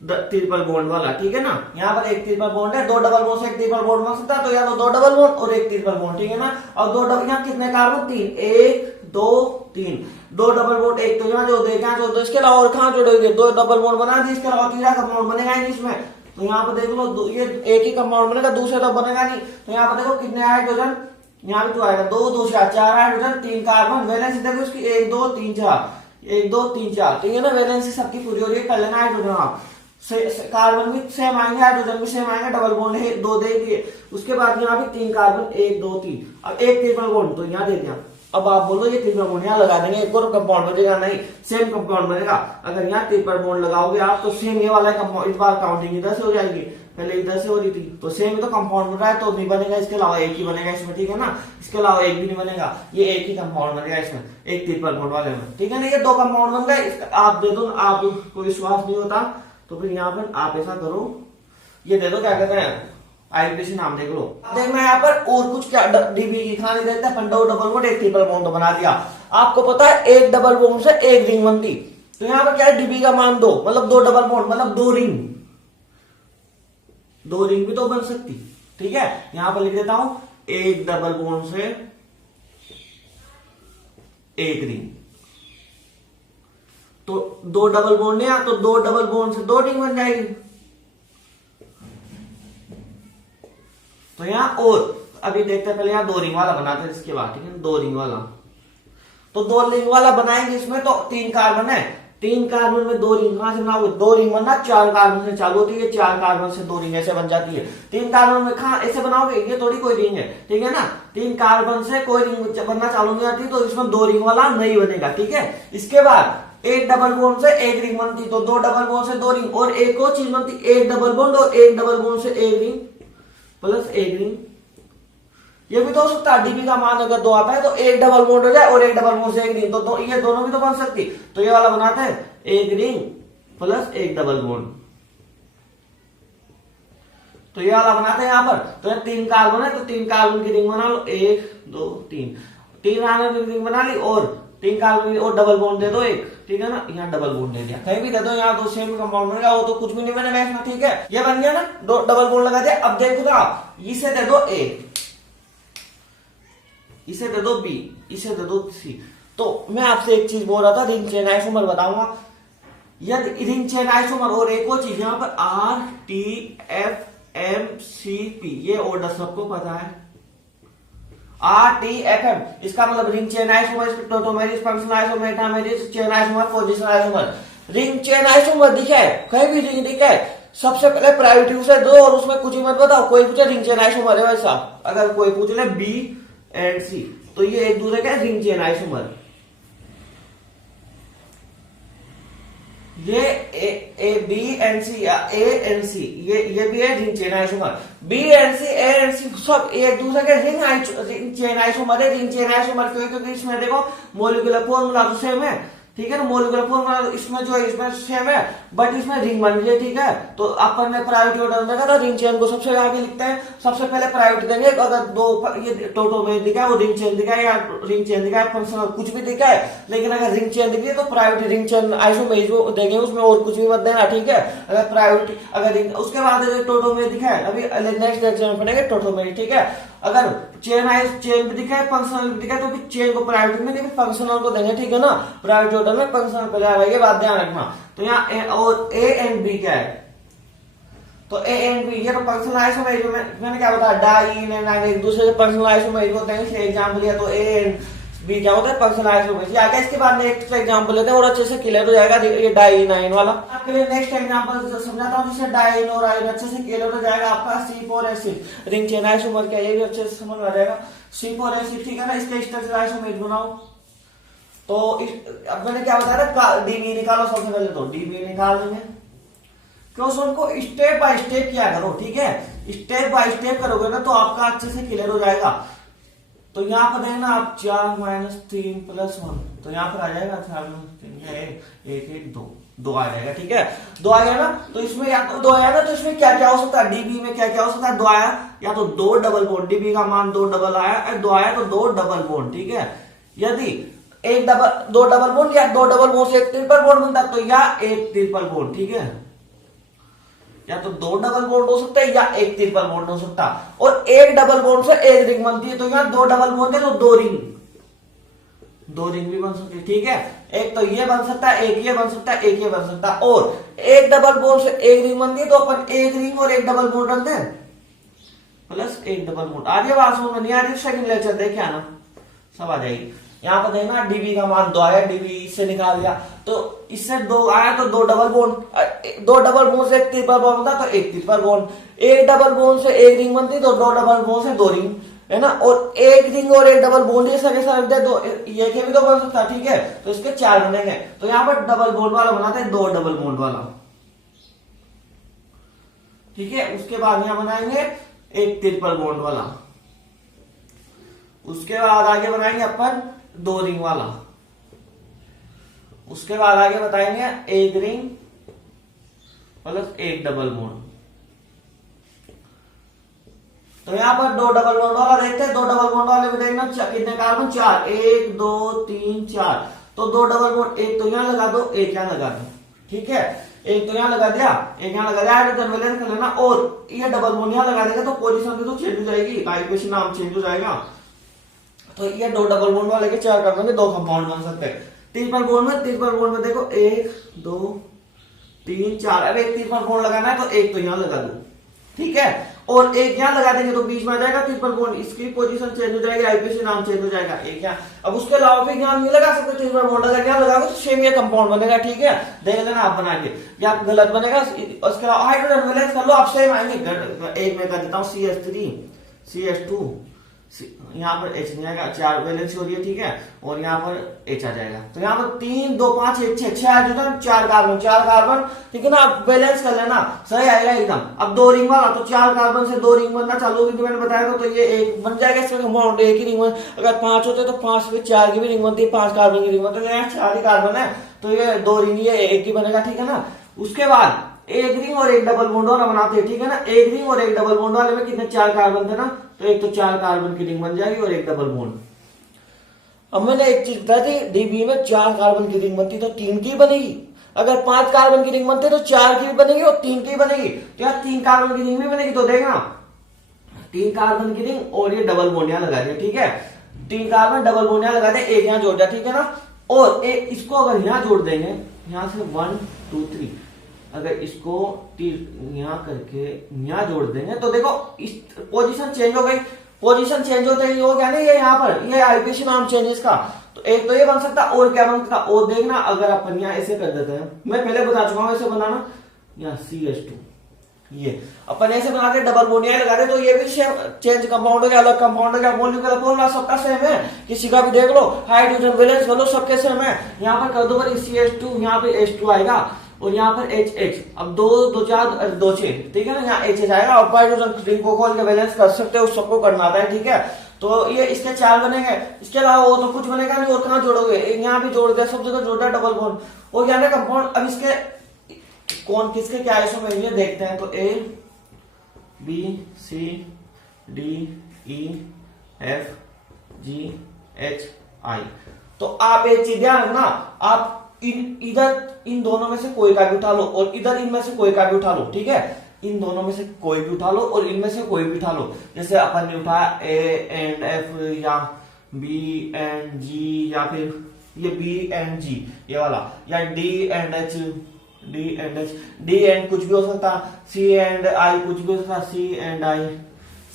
ट्रिपल बॉन्ड वाला, ठीक है ना। यहाँ पर 1 ट्रिपल बॉन्ड है, 2 डबल बॉन्ड से 1 ट्रिपल बॉन्ड बन सकता है, तो या तो 2 डबल बॉन्ड और 1 ट्रिपल बॉन्ड, ठीक है ना। और 2 डबल, यहाँ कितने कार्बन 3, 1 2 3, 2 डबल बॉन्ड, एक तो यहाँ जो दे, यहाँ जो दो, इसके अलावा और कहाँ जोड़ोगे, 2 डबल बॉन्ड बना दी, इसके अलावा तीसरा कंपाउंड बनेगा नहीं इसमें। तो यहाँ पर देख लो, ये एक ही कंपाउंड बनेगा, दूसरे तो बनेगा नहीं। तो यहाँ पर देखो कितने हाइड्रोजन, यहाँ भी तो आएगा 2 2 4 हाइड्रोजन, 3 कार्बन, वैलेंसी देखो इसकी 1 2 3 4, 1 2 3 4, तो ये ना वैलेंसी सबकी पूरी हो रही है, कर लेना हाइड्रोजन आप। कार्बन भी सेम आएंगे, हाइड्रोजन भी सेम आएंगे, डबल बॉन्ड है 2 दे दिए। उसके बाद यहाँ भी 3 कार्बन, 1 2 3, अब 1 ट्रिपल बॉन्ड, तो यहाँ दे दिया। अब आप बोलो ये ट्रिपल बॉन्ड यहाँ लगा देंगे, एक और कंपाउंड बनेगा, नहीं सेम कंपाउंड बनेगा। अगर यहाँ ट्रिपल बॉन्ड लगाओगे आप तो सेम ये वाला कंपाउंड, इस बार काउंटिंग इधर से हो जाएगी, पहले इधर से हो रही थी, तो सेम तो कंपाउंड बन रहा है, तो नहीं बनेगा, इसके अलावा एक ही बनेगा इसमें, ठीक है ना। इसके अलावा एक भी नहीं बनेगा, ये एक ही कंपाउंड बनेगा इसमें, एक ट्रिपल बॉन्ड वाले में, ठीक है ना। ये 2 कंपाउंड बन गए, आप दे दो, आपको विश्वास नहीं होता तो फिर यहाँ पर आप ऐसा करो, ये दे दो, क्या कहते हैं आईयूपीएसी नाम देख लो। देखना यहाँ पर और कुछ क्या डीबी की खाने देता है, 2 डबल बॉन्ड 1 ट्रिपल बॉन्ड तो बना दिया। आपको पता है 1 डबल बॉन्ड से 1 रिंग बनती, तो यहाँ पर क्या है डीबी का मान 2, मतलब 2 डबल बॉन्ड मतलब 2 रिंग, 2 रिंग भी तो बन सकती, ठीक है। यहाँ पर लिख देता हूं 1 डबल बॉन्ड से 1 रिंग, तो दो डबल बॉन्ड है, तो दो डबल बॉन्ड से दो रिंग बन जाएगी। तो यहां और अभी देखते हैं, पहले यहां दो रिंग वाला बनाते हैं इसके बाद, ठीक है, दो रिंग वाला। तो दो रिंग वाला बनाएंगे इसमें, तो तीन कार्बन है, तीन कार्बन में दो रिंग कहां से बनाओगे, दो रिंग बनना चार कार्बन से चालू होती है, चार कार्बन से दो रिंग ऐसे बन जाती है। तीन कार्बन में कहां ऐसे बनाओगे, ये थोड़ी कोई रिंग है, ठीक है ना, तीन कार्बन से कोई रिंग बनना चालू नहीं आती, तो इसमें दो रिंग वाला नहीं बनेगा, ठीक है। इसके बाद एक डबल बॉन्ड से एक रिंग बनती, तो दो डबल बॉन्ड से दो रिंग, और एक और चीज बनती, एक डबल बॉन्ड और एक डबल बॉन्ड से एक रिंग प्लस एक रिंग। ये भी तो हो सकता है, डीबी का मान अगर दो आता है तो एक डबल बॉन्ड हो जाए और एक डबल बॉन्ड से एक रिंग, तो ये दोनों भी तो बन सकती। तो ये वाला बनाते हैं एक रिंग प्लस एक डबल बॉन्ड, तो ये वाला बनाते हैं यहां पर। तो ये तीन कार्बन है, तो तीन कार्बन की रिंग बना लो, एक दो तीन, तीन कार्बन की रिंग बना ली, और तीन कार्बन की और डबल बॉन्ड दे दो एक, ठीक है ना, यहाँ डबल बॉन्ड दे दिया, कहीं भी दे दो, यहाँ दो सेम कंपाउंड बन गया, वो तो कुछ भी नहीं बने मैथ में, ठीक है। ये बन गया ना, दो डबल बॉन्ड लगा दिया। अब देखो ना, इसे दे दो ए, इसे दे दो बी, इसे दे दो सी। तो मैं आपसे एक चीज बोल रहा था, रिंग चेन आइसोमर बताऊंगा, यदि रिंग चेन आइसोमर और एक और चीज यहाँ पर R T F M C P, ये ऑर्डर सबको पता है, आर टी एफ एम, इसका मतलब ring chain isomer, tautomerism, functional isomer, metamerism, chain isomer, position isomer. Ring chain isomer दिखा है, कहीं भी रिंग दिखा है, सबसे पहले प्रायोरिटी उसे दो, और उसमें कुछ ही मत बताओ। कोई पूछे रिंग चेन आइसोमर है वैसा, अगर कोई पूछ ले बी एंड सी, तो ये एक दूसरे का रिंग चेन आइसोमर। ये ए बी एंड सी या ए एंड सी, ये भी है ring chain isomer. B and C, A and C सब एक दूसरे के रिंग चेन आइसोमर है। रिंग चेन आइसोमर क्यों, क्योंकि इसमें देखो मॉलिक्यूलर फॉर्मूला तो सेम है, ठीक है ना, मॉलिक्यूलर फॉर्मूला इसमें जो है इसमें सेम है, बट इसमें रिंग बन रही है, ठीक है। तो अपन ने प्रायोरिटी ऑर्डर देखा था, रिंग चेन को सबसे आगे लिखते हैं, सबसे पहले प्रायोरिटी देंगे। अगर दो ये टोटोमेर दिखा है, वो रिंग चेन दिखा है, या रिंग चेन दिखा है, फंक्शनल कुछ भी दिखा है, लेकिन अगर रिंग चेन दिखी है तो प्रायोरिटी रिंग चेन आइसोमेरिज को देंगे, उसमें और कुछ भी मत देना, ठीक है। अगर प्रायोरिटी अगर उसके बाद टोटोमेर दिखा है, अभी नेक्स्ट लेक्चर में पढ़ेंगे टोटोमेर, ठीक है। अगर चेन भी दिखा है, फंक्शनल भी दिखा है, तो भी चेन को प्रायोरिटी में नहीं, फंक्शनल को देंगे, ठीक है ना। प्रायोरिटी ऑर्डर में फंक्शनल पहले आ रहा है, ये बात ध्यान रखना। तो यहाँ और ए एंड बी क्या है, तो ए एंड बी, ये तो फंक्शनल आइसोमेरिज में मैंने क्या बताया, डाइन एंड एक दूसरे के फंक्शनल आइसोमेरिज होते हैं, इसलिए एग्जांपल लिया, तो ए एंड बी क्या होता है, फंक्शनल आइसोमेरिज। आगे इसके बाद नेक्स्ट एग्जांपल लेते हैं और अच्छे से क्लियर हो जाएगा ये डाइन आइन वाला। आपके लिए नेक्स्ट एग्जांपल समझाता हूं, जिससे डाइन और आइन अच्छे से क्लियर हो जाएगा आपका। C4H6 रिंग चेन आइसोमर क्या, ये भी अच्छे से समझ में आ जाएगा। C4H6, ठीक है ना, इसके स्ट्रक्चर आइसोमेरिज बनाओ। तो अब मैंने क्या बताया था, डीबी निकालो सबसे पहले, तो डीबी निकाल देंगे। क्वेश्चन को स्टेप बाय स्टेप किया करो, ठीक है, स्टेप बाय स्टेप करोगे ना तो आपका अच्छे से क्लियर हो जाएगा। तो यहाँ पर देखना आप 4 माइनस 3 प्लस 1, तो यहाँ पर आ जाएगा 4 माइनस 3 1 1 2 2 आ जाएगा, ठीक है। 2 आ गया ना, तो इसमें या तो 2 आया ना, तो इसमें क्या क्या हो सकता है, डीबी में क्या क्या हो सकता है, 2 आया, या तो 2 डबल बॉन्ड, डीबी का मान 2 डबल आया, 2 आया तो 2 डबल बॉन्ड, ठीक है। यदि एक डबल 2 डबल बॉन्ड या 2 डबल बॉन्ड से एक ट्रिपल बॉन्ड बनता, तो या एक ट्रिपल बॉन्ड, ठीक है, या तो 2 डबल बॉन्ड हो सकता है या एक ट्रिपल बॉन्ड हो सकता, और एक डबल बॉन्ड से एक रिंग बनती है, तो यहाँ 2 डबल बॉन्ड है तो 2 रिंग भी बन सकती है, ठीक है। एक तो ये बन सकता है, एक ये बन सकता है, एक ये बन सकता है, और एक डबल बॉन्ड से एक रिंग बनती है, तो अपन एक रिंग और एक डबल बॉन्ड रखते हैं, प्लस एक डबल बॉन्ड। आ रही बात समझ में, नहीं आ रही सेकंड लेक्चर देखे आना, सब आ जाएगी। यहाँ पर देखना डीबी का मान 2 आया, डीबी इससे निकाल दिया, तो इससे 2 आया तो 2 डबल बॉन्ड, 2 डबल बॉन्ड से एक ट्रिपल बॉन्ड बनता, तो एक ट्रिपल बॉन्ड, एक डबल बॉन्ड से एक रिंग बनती, तो 2 डबल बॉन्ड से 2 रिंग, है ना। और एक रिंग और एक डबल बॉन्ड ये सके साथ दो, ये के भी तो बन सकता है, ठीक है, तो इसके 4 बनेंगे। तो यहाँ पर डबल बॉन्ड वाला बनाते हैं, 2 डबल बॉन्ड वाला, ठीक है। उसके बाद यहाँ बनाएंगे एक ट्रिपल बॉन्ड वाला, उसके बाद आगे बनाएंगे अपन 2 रिंग वाला, उसके बाद आगे बताएंगे एक रिंग प्लस एक डबल बॉन्ड। तो यहां पर 2 डबल बॉन्ड वाला देखते हैं, 2 डबल बॉन्ड वाले में देखना कितने कार्बन, 4, 1 2 3 4, तो 2 डबल बॉन्ड, एक तो यहां लगा दो, एक यहां लगा दो, ठीक है, एक तो यहां लगा दिया, एक यहां लगा दिया, हाइड्रोजन वैलेंस कर लेना, और ये डबल बॉन्ड यहां लगा देगा, तो पोजीशन भी तो चेंज हो जाएगी, आईपीसी नाम चेंज हो जाएगा। तो ये 2 डबल बॉन्ड वाले के 4 कार्बन के 2 कंपाउंड बन सकते हैं। ट्रिपल बॉन्ड में देखो 1 2 3 4, अब एक ट्रिपल बॉन्ड लगाना है तो एक तो यहां लगा दो, ठीक है, और एक यहां लगा देंगे तो बीच में आ जाएगा ट्रिपल बॉन्ड, इसकी पोजीशन चेंज हो जाएगी, आईपीसी नाम चेंज हो जाएगा एक यहाँ। अब उसके अलावा फिर यहां नहीं लगा सकते ट्रिपल बॉन्ड, अगर यहां लगाओगे तो सेम ये कंपाउंड बनेगा, ठीक है, देख लेना आप बना के, या गलत बनेगा। उसके अलावा हाइड्रोजन वैलेंस कर लो आप, सेम आएंगे, एक में कर देता हूँ CH3 CH2, यहाँ पर H नहीं आएगा, 4 वैलेंसी हो रही है, ठीक है, और यहाँ पर H आ जाएगा, तो यहाँ पर 3 2 5 1 6 हाइड्रोजन 4 कार्बन, ठीक है ना, आप बैलेंस कर लेना, सही आएगा एकदम। अब 2 रिंग वाला तो 4 कार्बन से 2 रिंग बनना चालू होगी, मैंने बताया था, तो ये एक बन जाएगा, इसमें कंपाउंड एक ही रिंग बन, अगर 5 होते तो 5 में 4 की भी रिंग बनती है, 5 कार्बन की रिंग बनती है, यहाँ 4 ही कार्बन है तो ये 2 रिंग, ये एक ही बनेगा, ठीक है ना। उसके बाद एक रिंग और एक डबल बॉन्ड वाला बनाते हैं, ठीक है ना, एक रिंग और एक डबल बॉन्ड वाले में कितने 4 कार्बन थे ना, तो एक तो 4 कार्बन की रिंग बन जाएगी और एक डबल बॉन्ड। अब मैंने एक चीज बताई थी, डीबी में 4 कार्बन की रिंग बनती तो 3 की बनेगी, अगर 5 कार्बन की रिंग बनती तो 4 की भी बनेगी और 3 की बनेगी, तो यार 3 कार्बन की रिंग भी बनेगी, तो देखना 3 कार्बन की रिंग और ये डबल बॉन्ड यहां लगा दिया, ठीक है, 3 कार्बन डबल बॉन्ड यहां लगा दे, एक यहां जोड़ दिया, ठीक है ना, और एक इसको अगर यहां जोड़ देंगे, यहां से 1 2 3, अगर इसको यहां करके यहां जोड़ देंगे तो देखो इस पोजीशन चेंज हो गई, पोजीशन चेंज होते ही हो गया ना, ये यहाँ पर ये आईपीसी नाम चेंज इसका, तो एक तो ये बन सकता, और क्या बन सकता, और देखना अगर अपन यहाँ ऐसे कर देते हैं, मैं पहले बता चुका हूं ऐसे बनाना, यहाँ CH2 ये अपन ऐसे बना के डबल बॉन्ड यहाँ लगा दे, तो ये भी सेम चेंज कंपाउंड हो गया, अलग कंपाउंड हो गया, मॉलिक्यूलर फॉर्मूला सबका सेम है, किसी का भी देख लो, हाइड्रोजन वैलेंस कर लो, सबके सेम है, यहाँ पर कर दो CH2, यहाँ पे H2 आएगा और यहाँ पर HH, अब 2 2 4 2 6, ठीक है ना, यहाँ HH आएगा, और हाइड्रोजन रिंग को खोल के बैलेंस कर सकते हो, सबको करना आता है, ठीक है, तो ये इसके 4 बनेंगे, इसके अलावा वो तो कुछ बनेगा नहीं, और कहाँ जोड़ोगे, यहाँ भी जोड़ दिया, सब जगह जोड़ दिया डबल बॉन्ड, और क्या ना कंपाउंड। अब इसके कौन किसके क्या आइसोमेर देखते हैं, तो A B C D E F G H I, तो आप एक चीज ध्यान रखना, आप इधर इन दोनों में से कोई का भी उठा लो और इधर इनमें से कोई का भी उठा लो, ठीक है, इन दोनों में से कोई भी उठा लो और इनमें से कोई भी उठा लो, जैसे अपन ने उठाया A एंड F या B एंड G, या फिर ये B एंड G ये वाला, या D and H D and कुछ भी हो सकता, C एंड I कुछ भी हो सकता, C and I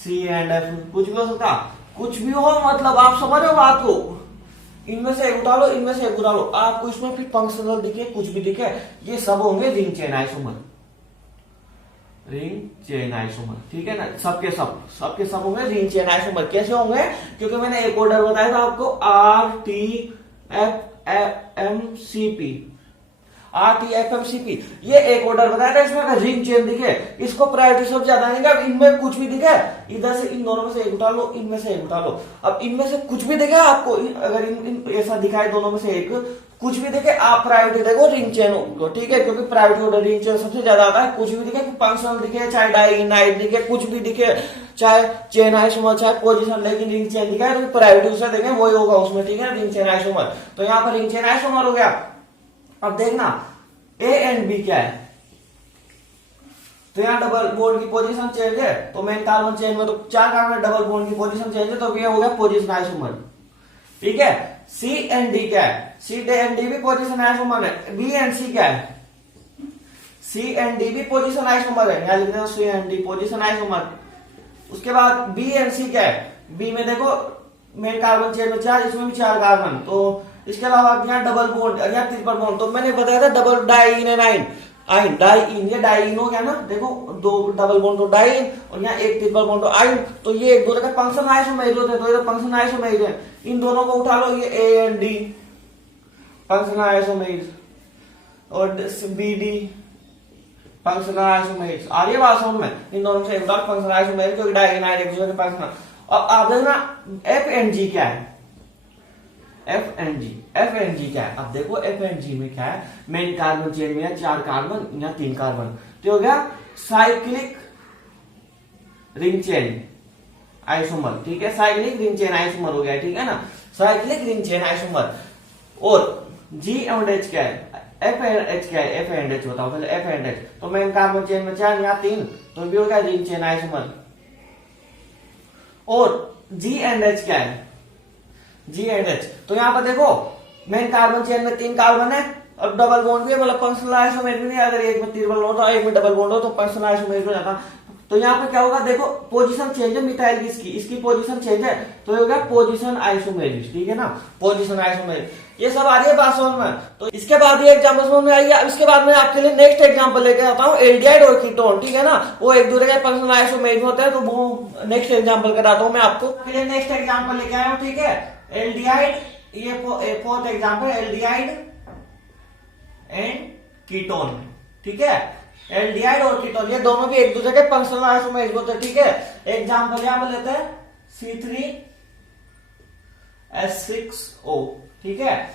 C and F कुछ भी हो सकता, कुछ भी हो, मतलब आप समझ रहे हो बात को, इनमें से एक उठा लो, इनमें से एक उठा लो, आपको इसमें फिर फंक्शनल दिखे कुछ भी दिखे, ये सब होंगे ring chain isomer, ring chain isomer, ठीक है ना, सबके सब होंगे रिंग चेन आइसोमर। कैसे होंगे, क्योंकि मैंने एक ऑर्डर बताया था आपको, RTFMCP, ये एक ऑर्डर बताया था, इसमें अगर रिंग चेन दिखे, इसको प्रायोरिटी सबसे ज्यादा देंगे। अब इनमें कुछ भी दिखे, इधर से इन दोनों में से एक उठा लो, इनमें से एक उठा लो, अब इनमें से कुछ भी दिखे आपको, अगर ऐसा दिखाए दोनों में से एक कुछ भी दिखे, आप प्रायोरिटी देखो रिंग चेन को, ठीक है, क्योंकि प्रायोरिटी ऑर्डर रिंग चेन सबसे ज्यादा आता है। कुछ भी दिखे, फंक्शनल दिखे, चाहे डाइनाइट दिखे, कुछ भी दिखे, चाहे चेन आइसोमर, चाहे पोजीशन, लेकिन रिंग चेन दिखा है तो प्रायोरिटी उसे देंगे, वही होगा उसमें, ठीक है, रिंग चेन आइसोमर। तो यहाँ पर रिंग चेन आइसोमर हो गया। अब देखना A एंड B क्या है, तो यहाँ डबल बॉन्ड की पोजीशन चेंज है, तो मेन कार्बन चेन में तो 4 कार्बन डबल बॉन्ड की पोजीशन चेंज है, तो ये हो गया पोजीशन आइसोमर, ठीक है। C एंड D क्या है, C एंड D भी पोजीशन आइसोमर है। B एंड C क्या है, C एंड D भी पोजीशन आइसोमर है, यहाँ लिख देना C and D position isomer. उसके बाद B एंड C क्या है, B में देखो मेन कार्बन चेन में 4, इसमें भी 4 कार्बन, तो इसके अलावा यहाँ डबल बॉन्ड, यहाँ ट्रिपल बॉन्ड, तो मैंने बताया था डबल डाइइन एंड आइन, डाइइन, ये डाइइन हो गया ना, देखो 2 डबल बॉन्ड तो डाइइन और यहाँ एक ट्रिपल बॉन्ड तो आइन, तो ये एक दूसरे का फंक्शन आइसोमेर होते हैं, तो ये फंक्शन आइसोमेर है। इन दोनों को उठा लो, ये A एंड D फंक्शन आइसोमेर और BD फंक्शन आइसोमेर, आ रही है बात समझ में, इन दोनों से एक फंक्शन आइसोमेर, क्योंकि डाइइन आइन एक दूसरे के फंक्शन। अब आप देखना F एंड G क्या है, F एंड G क्या है, अब देखो F एंड G में क्या है, मेन कार्बन चेन में 4 कार्बन, यहाँ 3 कार्बन, तो हो गया साइक्लिक रिंग चेन आइसोमर, ठीक है, साइक्लिक रिंग चेन आइसोमर हो गया, ठीक है ना, साइक्लिक रिंग चेन आइसोमर। और G एंड H क्या है, F एंड H क्या है, F एंड H बताओ पहले, F एंड H, तो मेन कार्बन चेन में 4, यहाँ 3, तो भी हो गया रिंग चेन आइसोमर। और G एंड H क्या है, G एंड H, तो यहां पर देखो मेन कार्बन चेन में 3 कार्बन है और डबल बॉन्ड भी है, मतलब फंक्शनल आइसोमेरिज्म नहीं है। अगर एक में ट्रिपल बॉन्ड हो एक में डबल बॉन्ड हो तो फंक्शनल आइसोमेरिज्म हो जाता। तो यहाँ पे क्या होगा, देखो पोजीशन चेंज है मिथाइल की, इसकी पोजीशन चेंज है तो ये हो गया पोजीशन आइसोमेरिज्म, ठीक है ना, पोजीशन आइसोमेरिज्म। ये सब आ रही है बात समझ में। तो इसके बाद ये एग्जाम्पल समझ में आएगी। अब इसके बाद मैं आपके लिए नेक्स्ट एग्जाम्पल लेके आता हूँ एल्डिहाइड और कीटोन, ठीक है ना, वो एक दूसरे के फंक्शनल आइसोमेरिज्म होते हैं। तो वो नेक्स्ट एग्जाम्पल कराता हूँ मैं आपको। नेक्स्ट एग्जाम्पल लेके आया हूँ, ठीक है, एल्डिहाइड, ये fourth example aldehyde and ketone, ठीक है, एल्डिहाइड और कीटोन ये दोनों भी एक दूसरे के फंक्शनल आइसोमेरिज्म होते हैं, ठीक है। एग्जांपल यहां पर लेते हैं C3H6O, ठीक है,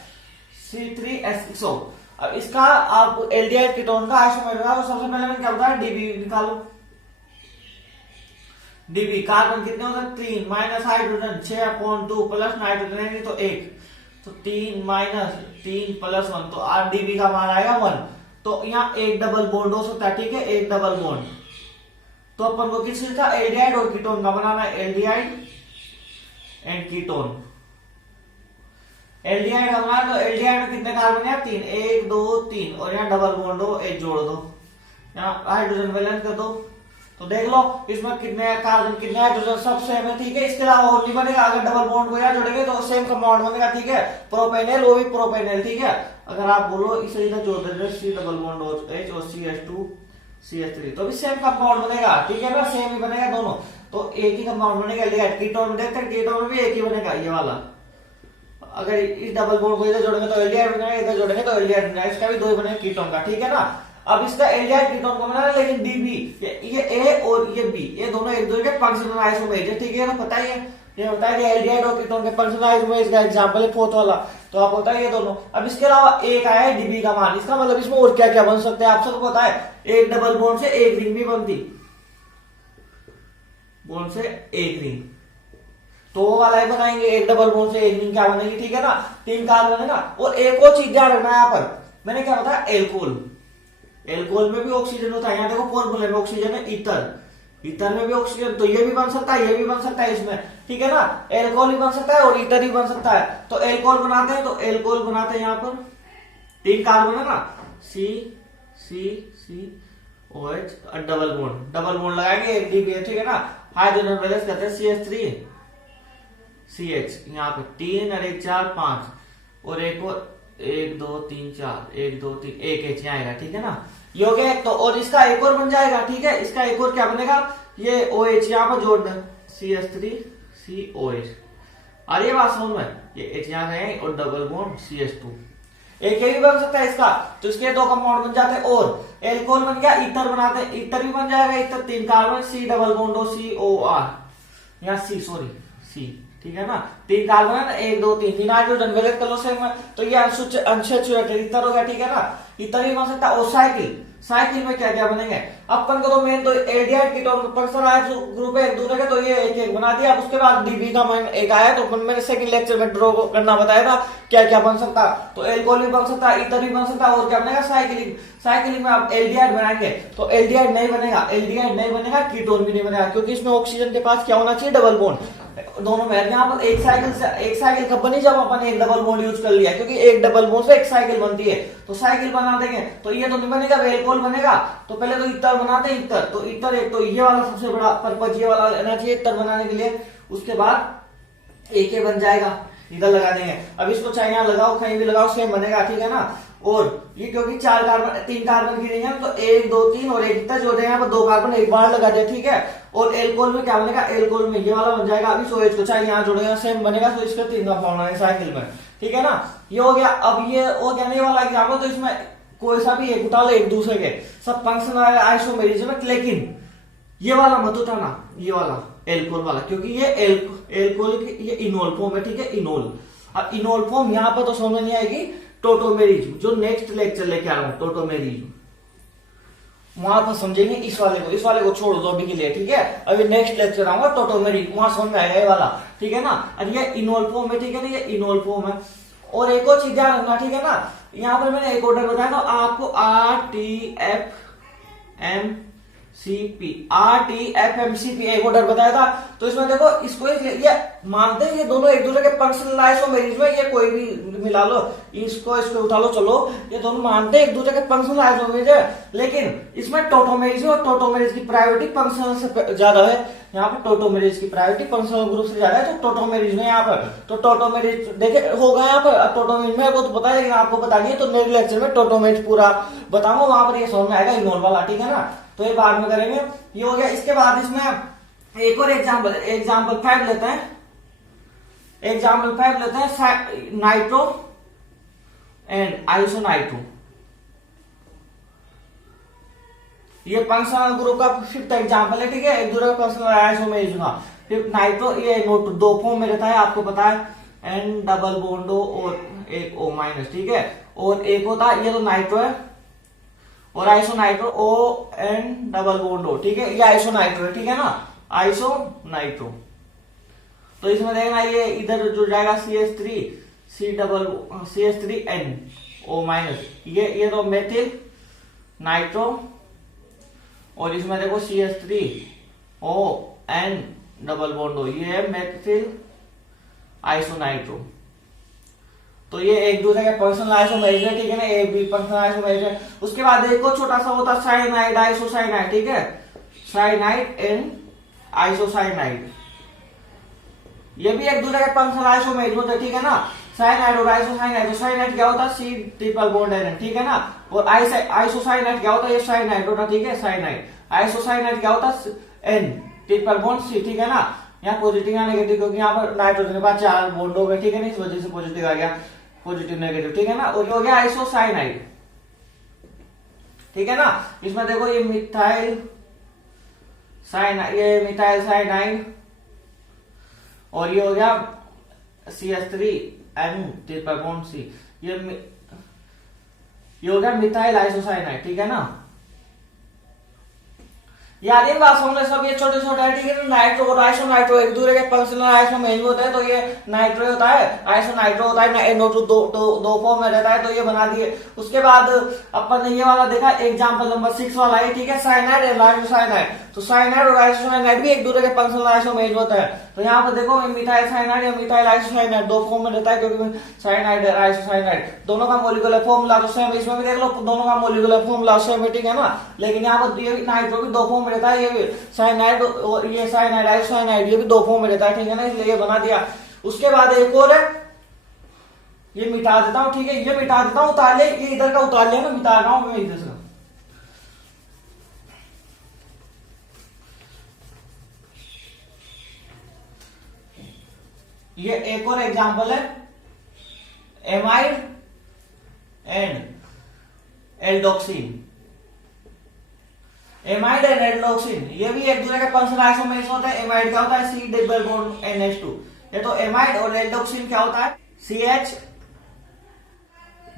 C3H6O। अब इसका आप एल्डिहाइड कीटोन का आइसोमेरिज्म, तो सबसे पहले मैंने क्या बताया, डीबी निकालो। डीबी कार्बन कितने होते हैं 3 माइनस हाइड्रोजन 6/2 प्लस नाइट्रोजन है तो 1, तो 3 माइनस 3 प्लस 1, तो 8 डीबी का मान आएगा 1। तो यहाँ एक डबल बॉन्ड हो सकता है, ठीक है, एक डबल बॉन्ड। तो अपन को किस चीज का, एल्डिहाइड और कीटोन का बनाना है, एल्डिहाइड एंड कीटोन। एल्डिहाइड का बनाना तो एल्डिहाइड में कितने कार्बन है 3, 1 2 3, और यहाँ डबल बॉन्ड हो, एक जोड़ दो, यहाँ हाइड्रोजन बैलेंस कर दो। तो देख लो इसमें कितने कार्बन कितने हाइड्रोजन सब सेम है, ठीक है। इसके अलावा और नहीं बनेगा, अगर डबल बॉन्ड को यहाँ जोड़ेंगे तो सेम कंपाउंड बनेगा, ठीक है, प्रोपेनल वो भी प्रोपेनल, ठीक है। अगर आप बोलो इसे इधर जोड़ देते सी डबल बॉन्ड H और CH2 CH3 तो भी सेम कंपाउंड बनेगा, ठीक है ना, सेम ही बनेगा दोनों, तो एक ही कंपाउंड बनेगा। एल्डिहाइड कीटोन में देखते हैं, कीटोन में भी एक ही बनेगा, ये वाला। अगर इस डबल बॉन्ड को इधर जोड़ेंगे तो एल्डिहाइड बनेगा, इधर जोड़ेंगे तो एल्डिहाइड बनेगा, इसका भी 2 ही बनेगा कीटोन का, ठीक है ना। अब इसका एल्डिहाइड कीटोन को बनाना, लेकिन डीबी ये ए और ये बी ये दोनों एक दूसरे के फंक्शनल आइसोमेरिज्म है, ठीक है ना, पता ही है। ये होता है कि एल्डिहाइड और कीटोन के फंक्शनल आइसोमेरिज्म का एग्जांपल है फोर्थ वाला, तो आप होता है ये दोनों। अब इसके अलावा एक आया है डीबी का मान, इसका मतलब इसमें और क्या क्या बन सकते हैं आप सबको पता है। एक डबल बॉन्ड से एक रिंग भी बनती, बॉन्ड से एक रिंग, तो वो वाला ही बनाएंगे, एक डबल बॉन्ड से एक रिंग क्या बनेगी, ठीक है ना, 3 कार्बन बनेगा। और एक और चीज ध्यान रखना है यहाँ पर, मैंने क्या बताया, एल्कोहल, एल्कोहल में भी ऑक्सीजन होता है। यहाँ देखो फॉर्मूले में ऑक्सीजन है, ईथर, ईथर में भी ऑक्सीजन, तो ये भी बन सकता है, ये भी बन सकता है इसमें, ठीक है ना, एल्कोहल भी बन सकता है और ईथर भी बन सकता है। तो एल्कोहल बनाते हैं, तो एल्कोहल बनाते हैं यहाँ पर 3 कार्बन है ना, COH और डबल बॉन्ड लगाएंगे, एक डीबी, ठीक है ना। हाइड्रोजन बैलेंस करते हैं CH3 CH, यहाँ पे 3 और 1 4 5, और एक और 1 2 3 4 1 2 3 1 H आएगा, ठीक है ना, ये हो गया एक। तो और इसका एक और बन जाएगा, ठीक है, इसका एक और क्या बनेगा, ये OH यहाँ पर जोड़ दें, CH3 COH, और ये बात समझ में, ये H यहाँ है और डबल बॉन्ड CH2, एक ये भी बन सकता है इसका, तो इसके 2 कंपाउंड बन जाते हैं। और एल्कोहल बन गया, ईथर बनाते हैं, ईथर भी बन जाएगा, ether 3 carbon C double bond COR, यहाँ C, ठीक है ना, 3 कार्बन है ना, 1 2 3 हाइड्रोजन बैलेंस कर लो सेम, तो ये अनसैचुरेटेड ईथर हो गया, ठीक है ना, ईथर भी बन सकता है। और साइकिल में क्या क्या बनेंगे, अपन को तो मेन तो aldehyde ketone functional isomerism group है एक दूसरे के, तो ये एक एक बना दिया। उसके बाद डीबी का मान एक आया, तो मैंने सेकंड लेक्चर में ड्रॉ करना बताया था क्या क्या बन सकता, तो एल्कोहल भी बन सकता है, ईथर भी बन सकता है, और क्या बनेगा, साइकिलिंग में आप एल्डिहाइड बनाएंगे तो एल्डिहाइड नहीं बनेगा, कीटोन भी नहीं बनेगा, क्योंकि इसमें ऑक्सीजन के पास क्या होना चाहिए, डबल बॉन्ड दोनों में। यहाँ पर एक साइकिल कब बनी, जब अपन एक डबल बॉन्ड यूज कर लिया, क्योंकि एक डबल बॉन्ड से एक साइकिल बनती है, तो साइकिल बना देंगे। तो ये तो नहीं बनेगा, एल्कोहल बनेगा, तो पहले तो ईथर बनाते हैं, ईथर तो ईथर एक, तो ये वाला सबसे बड़ा पर्पज ये वाला लेना चाहिए ईथर बनाने के लिए। उसके बाद एक बन जाएगा, इधर लगा देंगे। अब इसको चाहे यहाँ लगाओ, कहीं भी लगाओ, सेम बनेगा, ठीक है ना। और ये क्योंकि 3 कार्बन की रिंग है, तो 1 2 3 और एक ईथर जोड़ देंगे, यहाँ पर 2 कार्बन एक बार लगा दिया, ठीक है। और एल्कोहल में क्या बनेगा, एल्कोहल में ये वाला बन जाएगा, अभी OH को चाहे यहाँ जोड़ेगा, सेम बनेगा, तो इसका 3 कंपाउंड है साइकिल में, ठीक है ना। ये हो गया। अब ये हो गया नहीं वाला एग्जाम्पल, तो इसमें कोई सा भी एक उठा लो, एक दूसरे के सब फंक्शनल आइसोमेरिज्म है, लेकिन ये वाला मत उठाना, ये वाला एल्कोहल वाला, क्योंकि ये एल्कोहल की ये इनोल फॉर्म है, ठीक है, इनोल। अब इनोल फॉर्म यहाँ पर तो समझ नहीं आएगी, टोटोमेरिज्म जो नेक्स्ट लेक्चर लेके आ रहा हूं, टोटोमेरिज्म वहां पर समझेंगे। इस वाले को छोड़ दो अभी के लिए, ठीक है। अभी नेक्स्ट लेक्चर आऊंगा टोटोमेरिज्म, वहां समझ में आएगा ये वाला, ठीक है ना। अब ये इनोल फॉर्म है, ठीक है ना, ये इनोल फॉर्म है। और एक और चीज ध्यान रखना, ठीक है ना, यहाँ पर मैंने एक ऑर्डर बताया था आपको, RTFMCP एक ऑर्डर बताया था। तो इसमें देखो, इसको ये मानते हैं ये दोनों एक दूसरे के फंक्शनल आइसोमेरिज्म में, ये कोई भी मिला लो, इसको उठा लो, चलो ये दोनों मानते हैं एक दूसरे के फंक्शनल आइसोमेरिज्म, लेकिन इसमें टोटोमेरिज्म और टोटोमेरिज्म की प्रायोरिटी फंक्शनल से ज्यादा है। यहाँ पर टोटोमेरिज्म की प्रायोरिटी फंक्शनल ग्रुप से ज्यादा है, तो टोटोमेरिज्म है यहाँ पर। तो टोटोमेरिज्म देखे होगा यहाँ पर, टोटोमेरिज्म को तो पता है, लेकिन आपको बता दिए तो नेक्स्ट लेक्चर में टोटोमेरिज्म पूरा बताऊंगा, वहां पर ये समझ में आएगा इनोल वाला, ठीक है ना। तो ये बाद में करेंगे, ये हो गया। इसके बाद इसमें एक और एग्जाम्पल 5 लेते हैं। एग्जाम्पल 5 लेते हैं, नाइट्रो एंड आइसोनाइट्रो। ये फंक्शनल ग्रुप का 5th एग्जाम्पल है, ठीक है, एक दूसरे का फंक्शनल आइसोमेरिज्म का। फिर नाइट्रो, ये नोट 2 फॉर्म में रहता है, आपको पता है, एन डबल बॉन्ड ओ और एक O माइनस, ठीक है, और एक होता है, ये तो नाइट्रो है, और isonitro O N double bond O, ठीक है, ये आइसोनाइट्रो है, ठीक है ना, आइसोनाइट्रो। तो इसमें देखना, ये इधर जो जाएगा CH3N O माइनस, ये तो मेथिल नाइट्रो, और इसमें देखो CH3ON डबल बॉन्ड O, ये है मेथिल आइसोनाइट्रो। तो ये एक दूसरे के फंक्शनल आइसोमेरिज्म है, ठीक है ना, एक भी फंक्शनल आइसोमेरिज्म है। उसके बाद एक और छोटा सा होता है साइनाइड आइसोसाइनाइड, ठीक है, साइनाइड एंड आइसोसाइनाइड, ये भी एक दूसरे के फंक्शनल आइसोमेरिज्म होते हैं, ठीक है ना, साइनाइड और आइसोसाइनाइड। तो साइनाइड क्या होता है, C ट्रिपल बॉन्ड N, ठीक है ना, और आइसोसाइनाइड क्या होता है, ये साइनाइड होता है, ठीक है, साइनाइड। आइसोसाइनाइड क्या होता है, N ट्रिपल बॉन्ड C, ठीक है ना, यहाँ पॉजिटिव या नेगेटिव, क्योंकि यहाँ पर नाइट्रोजन के पास 4 बॉन्ड हो गए, ठीक है ना, इस वजह से पॉजिटिव आ गया, पॉजिटिव नेगेटिव, ठीक है ना। और ये हो गया आइसोसाइनाइड, ठीक है ना। इसमें देखो ये मिथाइल साइनाइड, और ये हो गया CH3N ट्रिपल बॉन्ड C, ये हो गया मिथाइल आइसोसाइनाइड, ठीक है ना। याद है बात समझ, सब ये छोटे छोटे है, ठीक है। नाइट्रो और आइसोनाइट्रो एक दूसरे के फंक्शनल आइसोमेरिज्म होते हैं, तो ये नाइट्रो होता है, आइसोनाइट्रो होता है, NO2 दो फॉर्म में रहता है, तो ये बना दिए। उसके बाद अपन ने ये वाला देखा, एग्जांपल नंबर 6 वाला है, ठीक है, साइनाइड एंड आइसोसाइनाइड। तो साइनाइड और आइसोसाइनाइड भी एक दूसरे के फंक्शनल आइसोमेरिज्म होता है। तो यहाँ पर देखो मिथाइल साइनाइड या मिथाइल आइसोसाइनाइड 2 फॉर्म में रहता है, क्योंकि साइनाइड और आइसोसाइनाइड दोनों का मोलिकुलर फॉर्मूला तो सेम, इसमें भी देख लो दोनों का मोलिकुलर फॉर्मूला सेम है, ठीक है ना। लेकिन यहाँ पर ये नाइट्रो भी 2 फॉर्म में रहता है, ये भी साइनाइड और ये साइनाइड आइसोसाइनाइड, ये भी 2 फॉर्म में रहता है, ठीक है ना, इसलिए ये बना दिया। उसके बाद एक और है, ये मिटा देता हूं, ठीक है, ये मिटा देता हूं, उतार ले, ये इधर का उतार लिया, मैं मिटा रहा हूं मैं इधर से। ये एक और एग्जांपल है, एमाइड एंड एल्डोक्सिन। एमाइड एंड एल्डोक्सिन ये भी एक दूसरे के फंक्शनल आइसोमेरिज्म होते हैं। एमाइड क्या होता है, C डबल बॉन्ड NH2, ये तो एमाइड, और एल्डोक्सिन क्या होता है, CH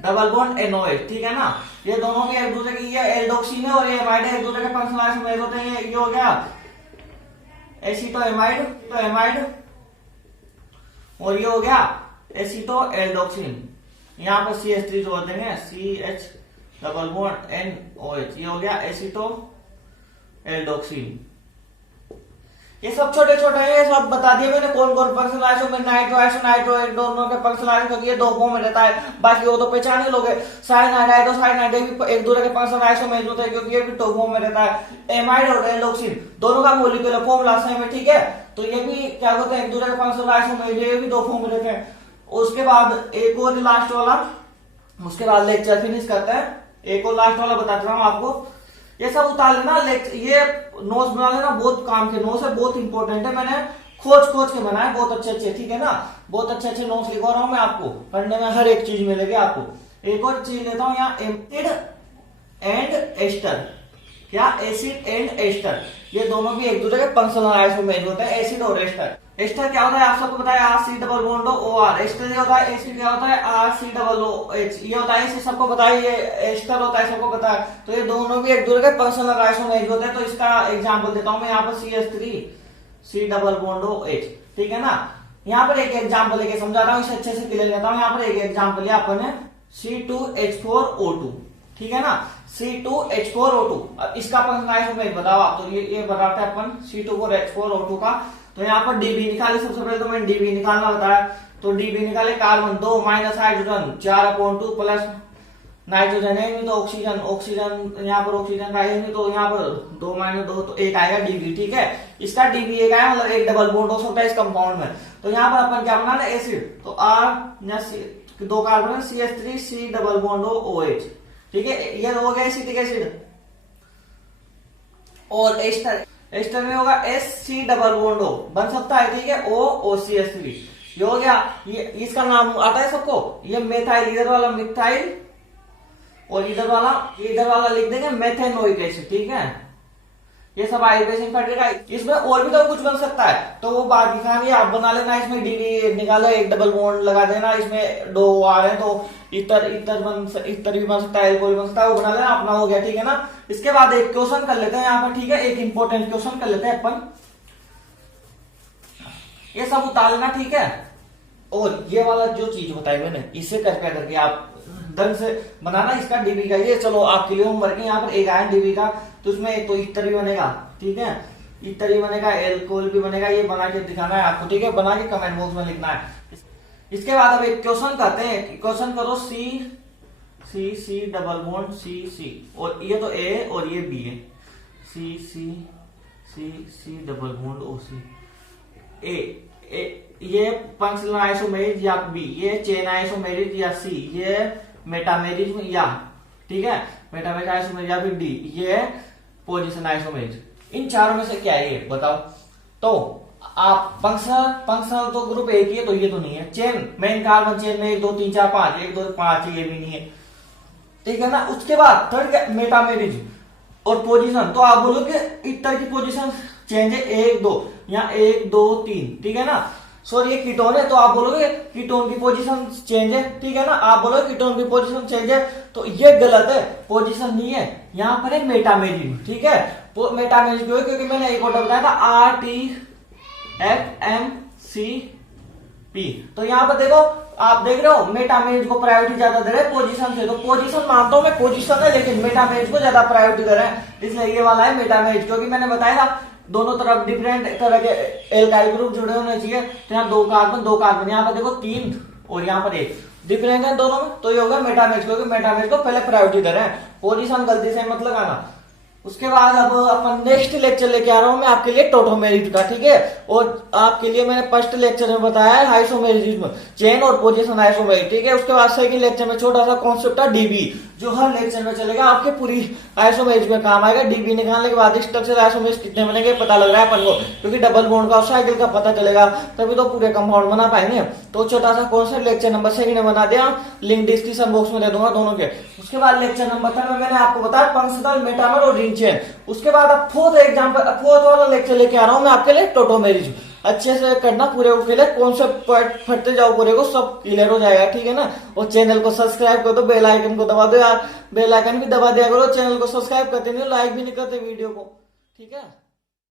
डबल बॉन्ड NOH, ठीक है ना। ये दोनों भी एक दूसरे की, ये एल्डोक्सिन है और ये एमाइड है, एक दूसरे के फंक्शनल आइसोमेरिज्म होते हैं। ये हो गया एसिटोएमाइड, और ये हो गया एसिटो एल्डोक्सिन। यहाँ पर CH3 जोड़ देंगे, CH डबल बॉन्ड NOH, ये हो गया एसिटो एल्डोक्सिन। ये सब छोटे छोटे हैं, ये सब बता दिए मैंने कौन कौन फंक्शनल आइसोमेरिज्म, नाइट्रो आइसोनाइट्रो एक दोनों के फंक्शनल आइसोमेरिज्म, ये 2 फॉर्म में रहता है, बाकी वो तो पहचान ही लोगे। साइनाइड आइसोसाइनाइड भी एक दूसरे के फंक्शनल आइसोमेरिज्म होते हैं, क्योंकि ये भी 2 फॉर्म में रहता है। एमाइड और एल्डोक्सिन दोनों का मोलिकुलर फॉर्मूला सेम है, ठीक है, तो ये भी क्या होता है, एक दूसरे के फंक्शनल आइसोमेरिज्म, ये भी 2 फॉर्म में रहते हैं। उसके बाद एक और लास्ट वाला, उसके बाद लेक्चर फिनिश करते हैं। एक और लास्ट वाला बताता हूँ आपको, ये सब उतार लेना, ये नोट्स बना लेना, बहुत काम के नोट्स है, बहुत इंपॉर्टेंट है, मैंने खोज के बनाए, बहुत अच्छे, ठीक है ना, बहुत अच्छे नोट्स लिखवा रहा हूं मैं आपको, पढ़ने में हर एक चीज मिलेगी आपको। एक और चीज लेता हूं यहाँ, एसिड एंड एस्टर, क्या एसिड एंड एस्टर, ये दोनों भी एक दूसरे के फंक्शनल आइसोमेरिज्म होते हैं, एसिड और एस्टर। एस्टर क्या होता है, आप सबको पता है, RC double bond OR। Ester क्या होता है, एसिड क्या होता है, RC डबल OH, ये होता है, इसे सबको पता है, ये एस्टर होता है, सबको पता है। तो ये दोनों भी एक दूसरे के फंक्शनल आइसोमेरिज्म होते हैं। तो इसका एग्जांपल देता हूं मैं यहाँ पर, CH3C डबल बॉन्ड OH, ठीक है ना। यहाँ पर एक एग्जांपल लेके समझाता हूँ, इसे अच्छे से क्लियर करता हूँ। यहाँ पर एक एग्जांपल लिया अपन ने, C2H4O2, ठीक है ना, C2H4O2। इसका फंक्शनल आइसोमेरिज्म बताओ आप, तो ये बताते हैं अपन C2H4O2 का। तो यहाँ पर डीबी निकाले, सबसे पहले तो मैंने डीबी निकालना बताया। तो डीबी निकाले, carbon 2 minus hydrogen 4/2 plus nitrogen है नहीं तो ऑक्सीजन, ऑक्सीजन यहाँ पर ऑक्सीजन का है नहीं तो यहाँ पर 2 - 2 तो 1 आएगा डीबी, ठीक है। इसका डीबी 1 आया, मतलब एक डबल बॉन्ड हो सकता है इस कंपाउंड में। तो यहाँ पर अपन क्या बनाना है, एसिड, तो R 2 carbon CH3 C double bond OH, ठीक है। ये हो गया एसिटिक एसिड। और एस्टर में होगा SC डबल बॉन्ड O बन सकता है, ठीक है, OCH3 ये हो गया। ये इसका नाम आता है सबको, ये मेथाइल, इधर वाला मिथाइल और इधर वाला लिख देंगे मेथेनोइक एसिड, ठीक है। ये सब आयुर्वेदिक पड़ेगा। इसमें और भी तो कुछ बन सकता है, तो वो बात की कहानी आप बना लेना। इसमें डीबी निकालो, एक डबल बॉन्ड लगा देना, इसमें 2 आ रहे हैं तो इतर भी बन सकता है, एल्कोहल बन सकता है, वो बना लेना, अपना हो गया, ठीक है ना। इसके बाद एक क्वेश्चन कर लेते हैं यहाँ पर, ठीक है, एक इंपॉर्टेंट क्वेश्चन कर लेते हैं अपन। ये सब उतार लेना, ठीक है। और ये वाला जो चीज बताई मैंने, इसे करके आप ढंग से बनाना इसका डीबी का। ये चलो आपके लिए होमवर्क है। यहाँ पर एक आया डीबी का, तो उसमें एक तो इतर भी बनेगा, ठीक है, इतर भी बनेगा, एल्कोहल भी बनेगा। ये बना के दिखाना है आपको, ठीक है, बना के कमेंट बॉक्स में लिखना है। इसके बाद अब एक क्वेश्चन करते हैं। क्वेश्चन करो C डबल बॉन्ड C, और ये तो A और ये B है, C डबल बॉन्ड OC। ये पंक्चुअल आइसोमेरिज या B, ये चेन आइसोमेरिज या C, ये मेटामेरिज्म या, ठीक है, मेटामेरिज आइसोमेरिज या फिर D, ये पोजीशन आइसोमेरिज। इन चारों में से क्या है ये बताओ। तो आप पंक्चुअल तो ग्रुप एक ही है, तो ये तो नहीं है। चेन, मेन कार्बन चेन में 1 2 3 4 5, 1 2 5, ये भी नहीं है, ठीक है ना। उसके बाद थर्ड मेटामेरिज्म और पोजीशन, तो आप बोलोगे इतर की पोजीशन चेंज है 1 2 या 1 2 3, ठीक है ना। सॉरी ये कीटोन है, तो आप बोलोगे कीटोन की पोजीशन चेंज है, ठीक है ना। आप बोलोगे कीटोन की पोजीशन चेंज है, तो ये गलत है, पोजीशन नहीं है, यहाँ पर है मेटामेरिज्म, ठीक है। मेटामेरिज्म क्यों है, क्योंकि मैंने एक और बताया था RTFMCP। तो यहाँ पर देखो, आप देख रहे हो मेटामेरिज्म को प्रायोरिटी ज्यादा दे रहे हैं पोजीशन से। तो पोजीशन मानता हूं मैं, पोजीशन है, लेकिन मेटामेरिज्म को ज्यादा प्रायोरिटी दे रहे हैं, इसलिए ये वाला है मेटामेरिज्म। क्योंकि मैंने बताया था दोनों तरफ डिफरेंट तरह के एल्काइल ग्रुप जुड़े होने चाहिए। तो यहाँ 2 कार्बन, यहाँ पर देखो 3 और यहाँ पर 1 डिफरेंट है दोनों में, तो ये होगा मेटामेरिज्म, क्योंकि मेटामेरिज्म को पहले प्रायोरिटी दे रहे हैं। पोजीशन गलती से मत लगाना। उसके बाद अब अपन नेक्स्ट लेक्चर लेके आ रहा हूं मैं आपके लिए टोटोमेरिज्म का, ठीक है। और आपके लिए मैंने फर्स्ट लेक्चर में बताया है आइसोमेरिज्म, चेन और पोजीशन आइसोमेरिज्म, ठीक है। उसके बाद सेकंड लेक्चर में छोटा सा कॉन्सेप्ट है डीबी, जो हर लेक्चर में चलेगा, आपके पूरी आइसोमेरिज्म में काम आएगा। डीबी निकालने के बाद स्ट्रक्चर आइसोमेरिज्म कितने बनेंगे पता लग रहा है अपन को, क्योंकि डबल बॉन्ड का साइकिल का पता चलेगा, तभी तो पूरे कंपाउंड बना पाएंगे। तो छोटा सा कॉन्सेप्ट लेक्चर नंबर 2 में बना दिया, लिंक डिस्क्रिप्शन बॉक्स में दे दूंगा दोनों के। उसके बाद लेक्चर नंबर 3 में मैंने आपको बताया फंक्शनल, मेटामर और रिंग चेन। उसके बाद अब फोर्थ वाला लेक्चर लेके आ रहा हूं मैं आपके लिए टोटोमेरिज्म। अच्छे से करना पूरे को क्लियर, कॉन्सेप्ट फटते जाओ पूरे को, सब क्लियर हो जाएगा, ठीक है ना। और चैनल को सब्सक्राइब कर दो, बेल आइकन को दबा दो यार, बेल आइकन भी दबा दिया करो। चैनल को सब्सक्राइब करते नहीं, लाइक भी नहीं करते वीडियो को, ठीक है।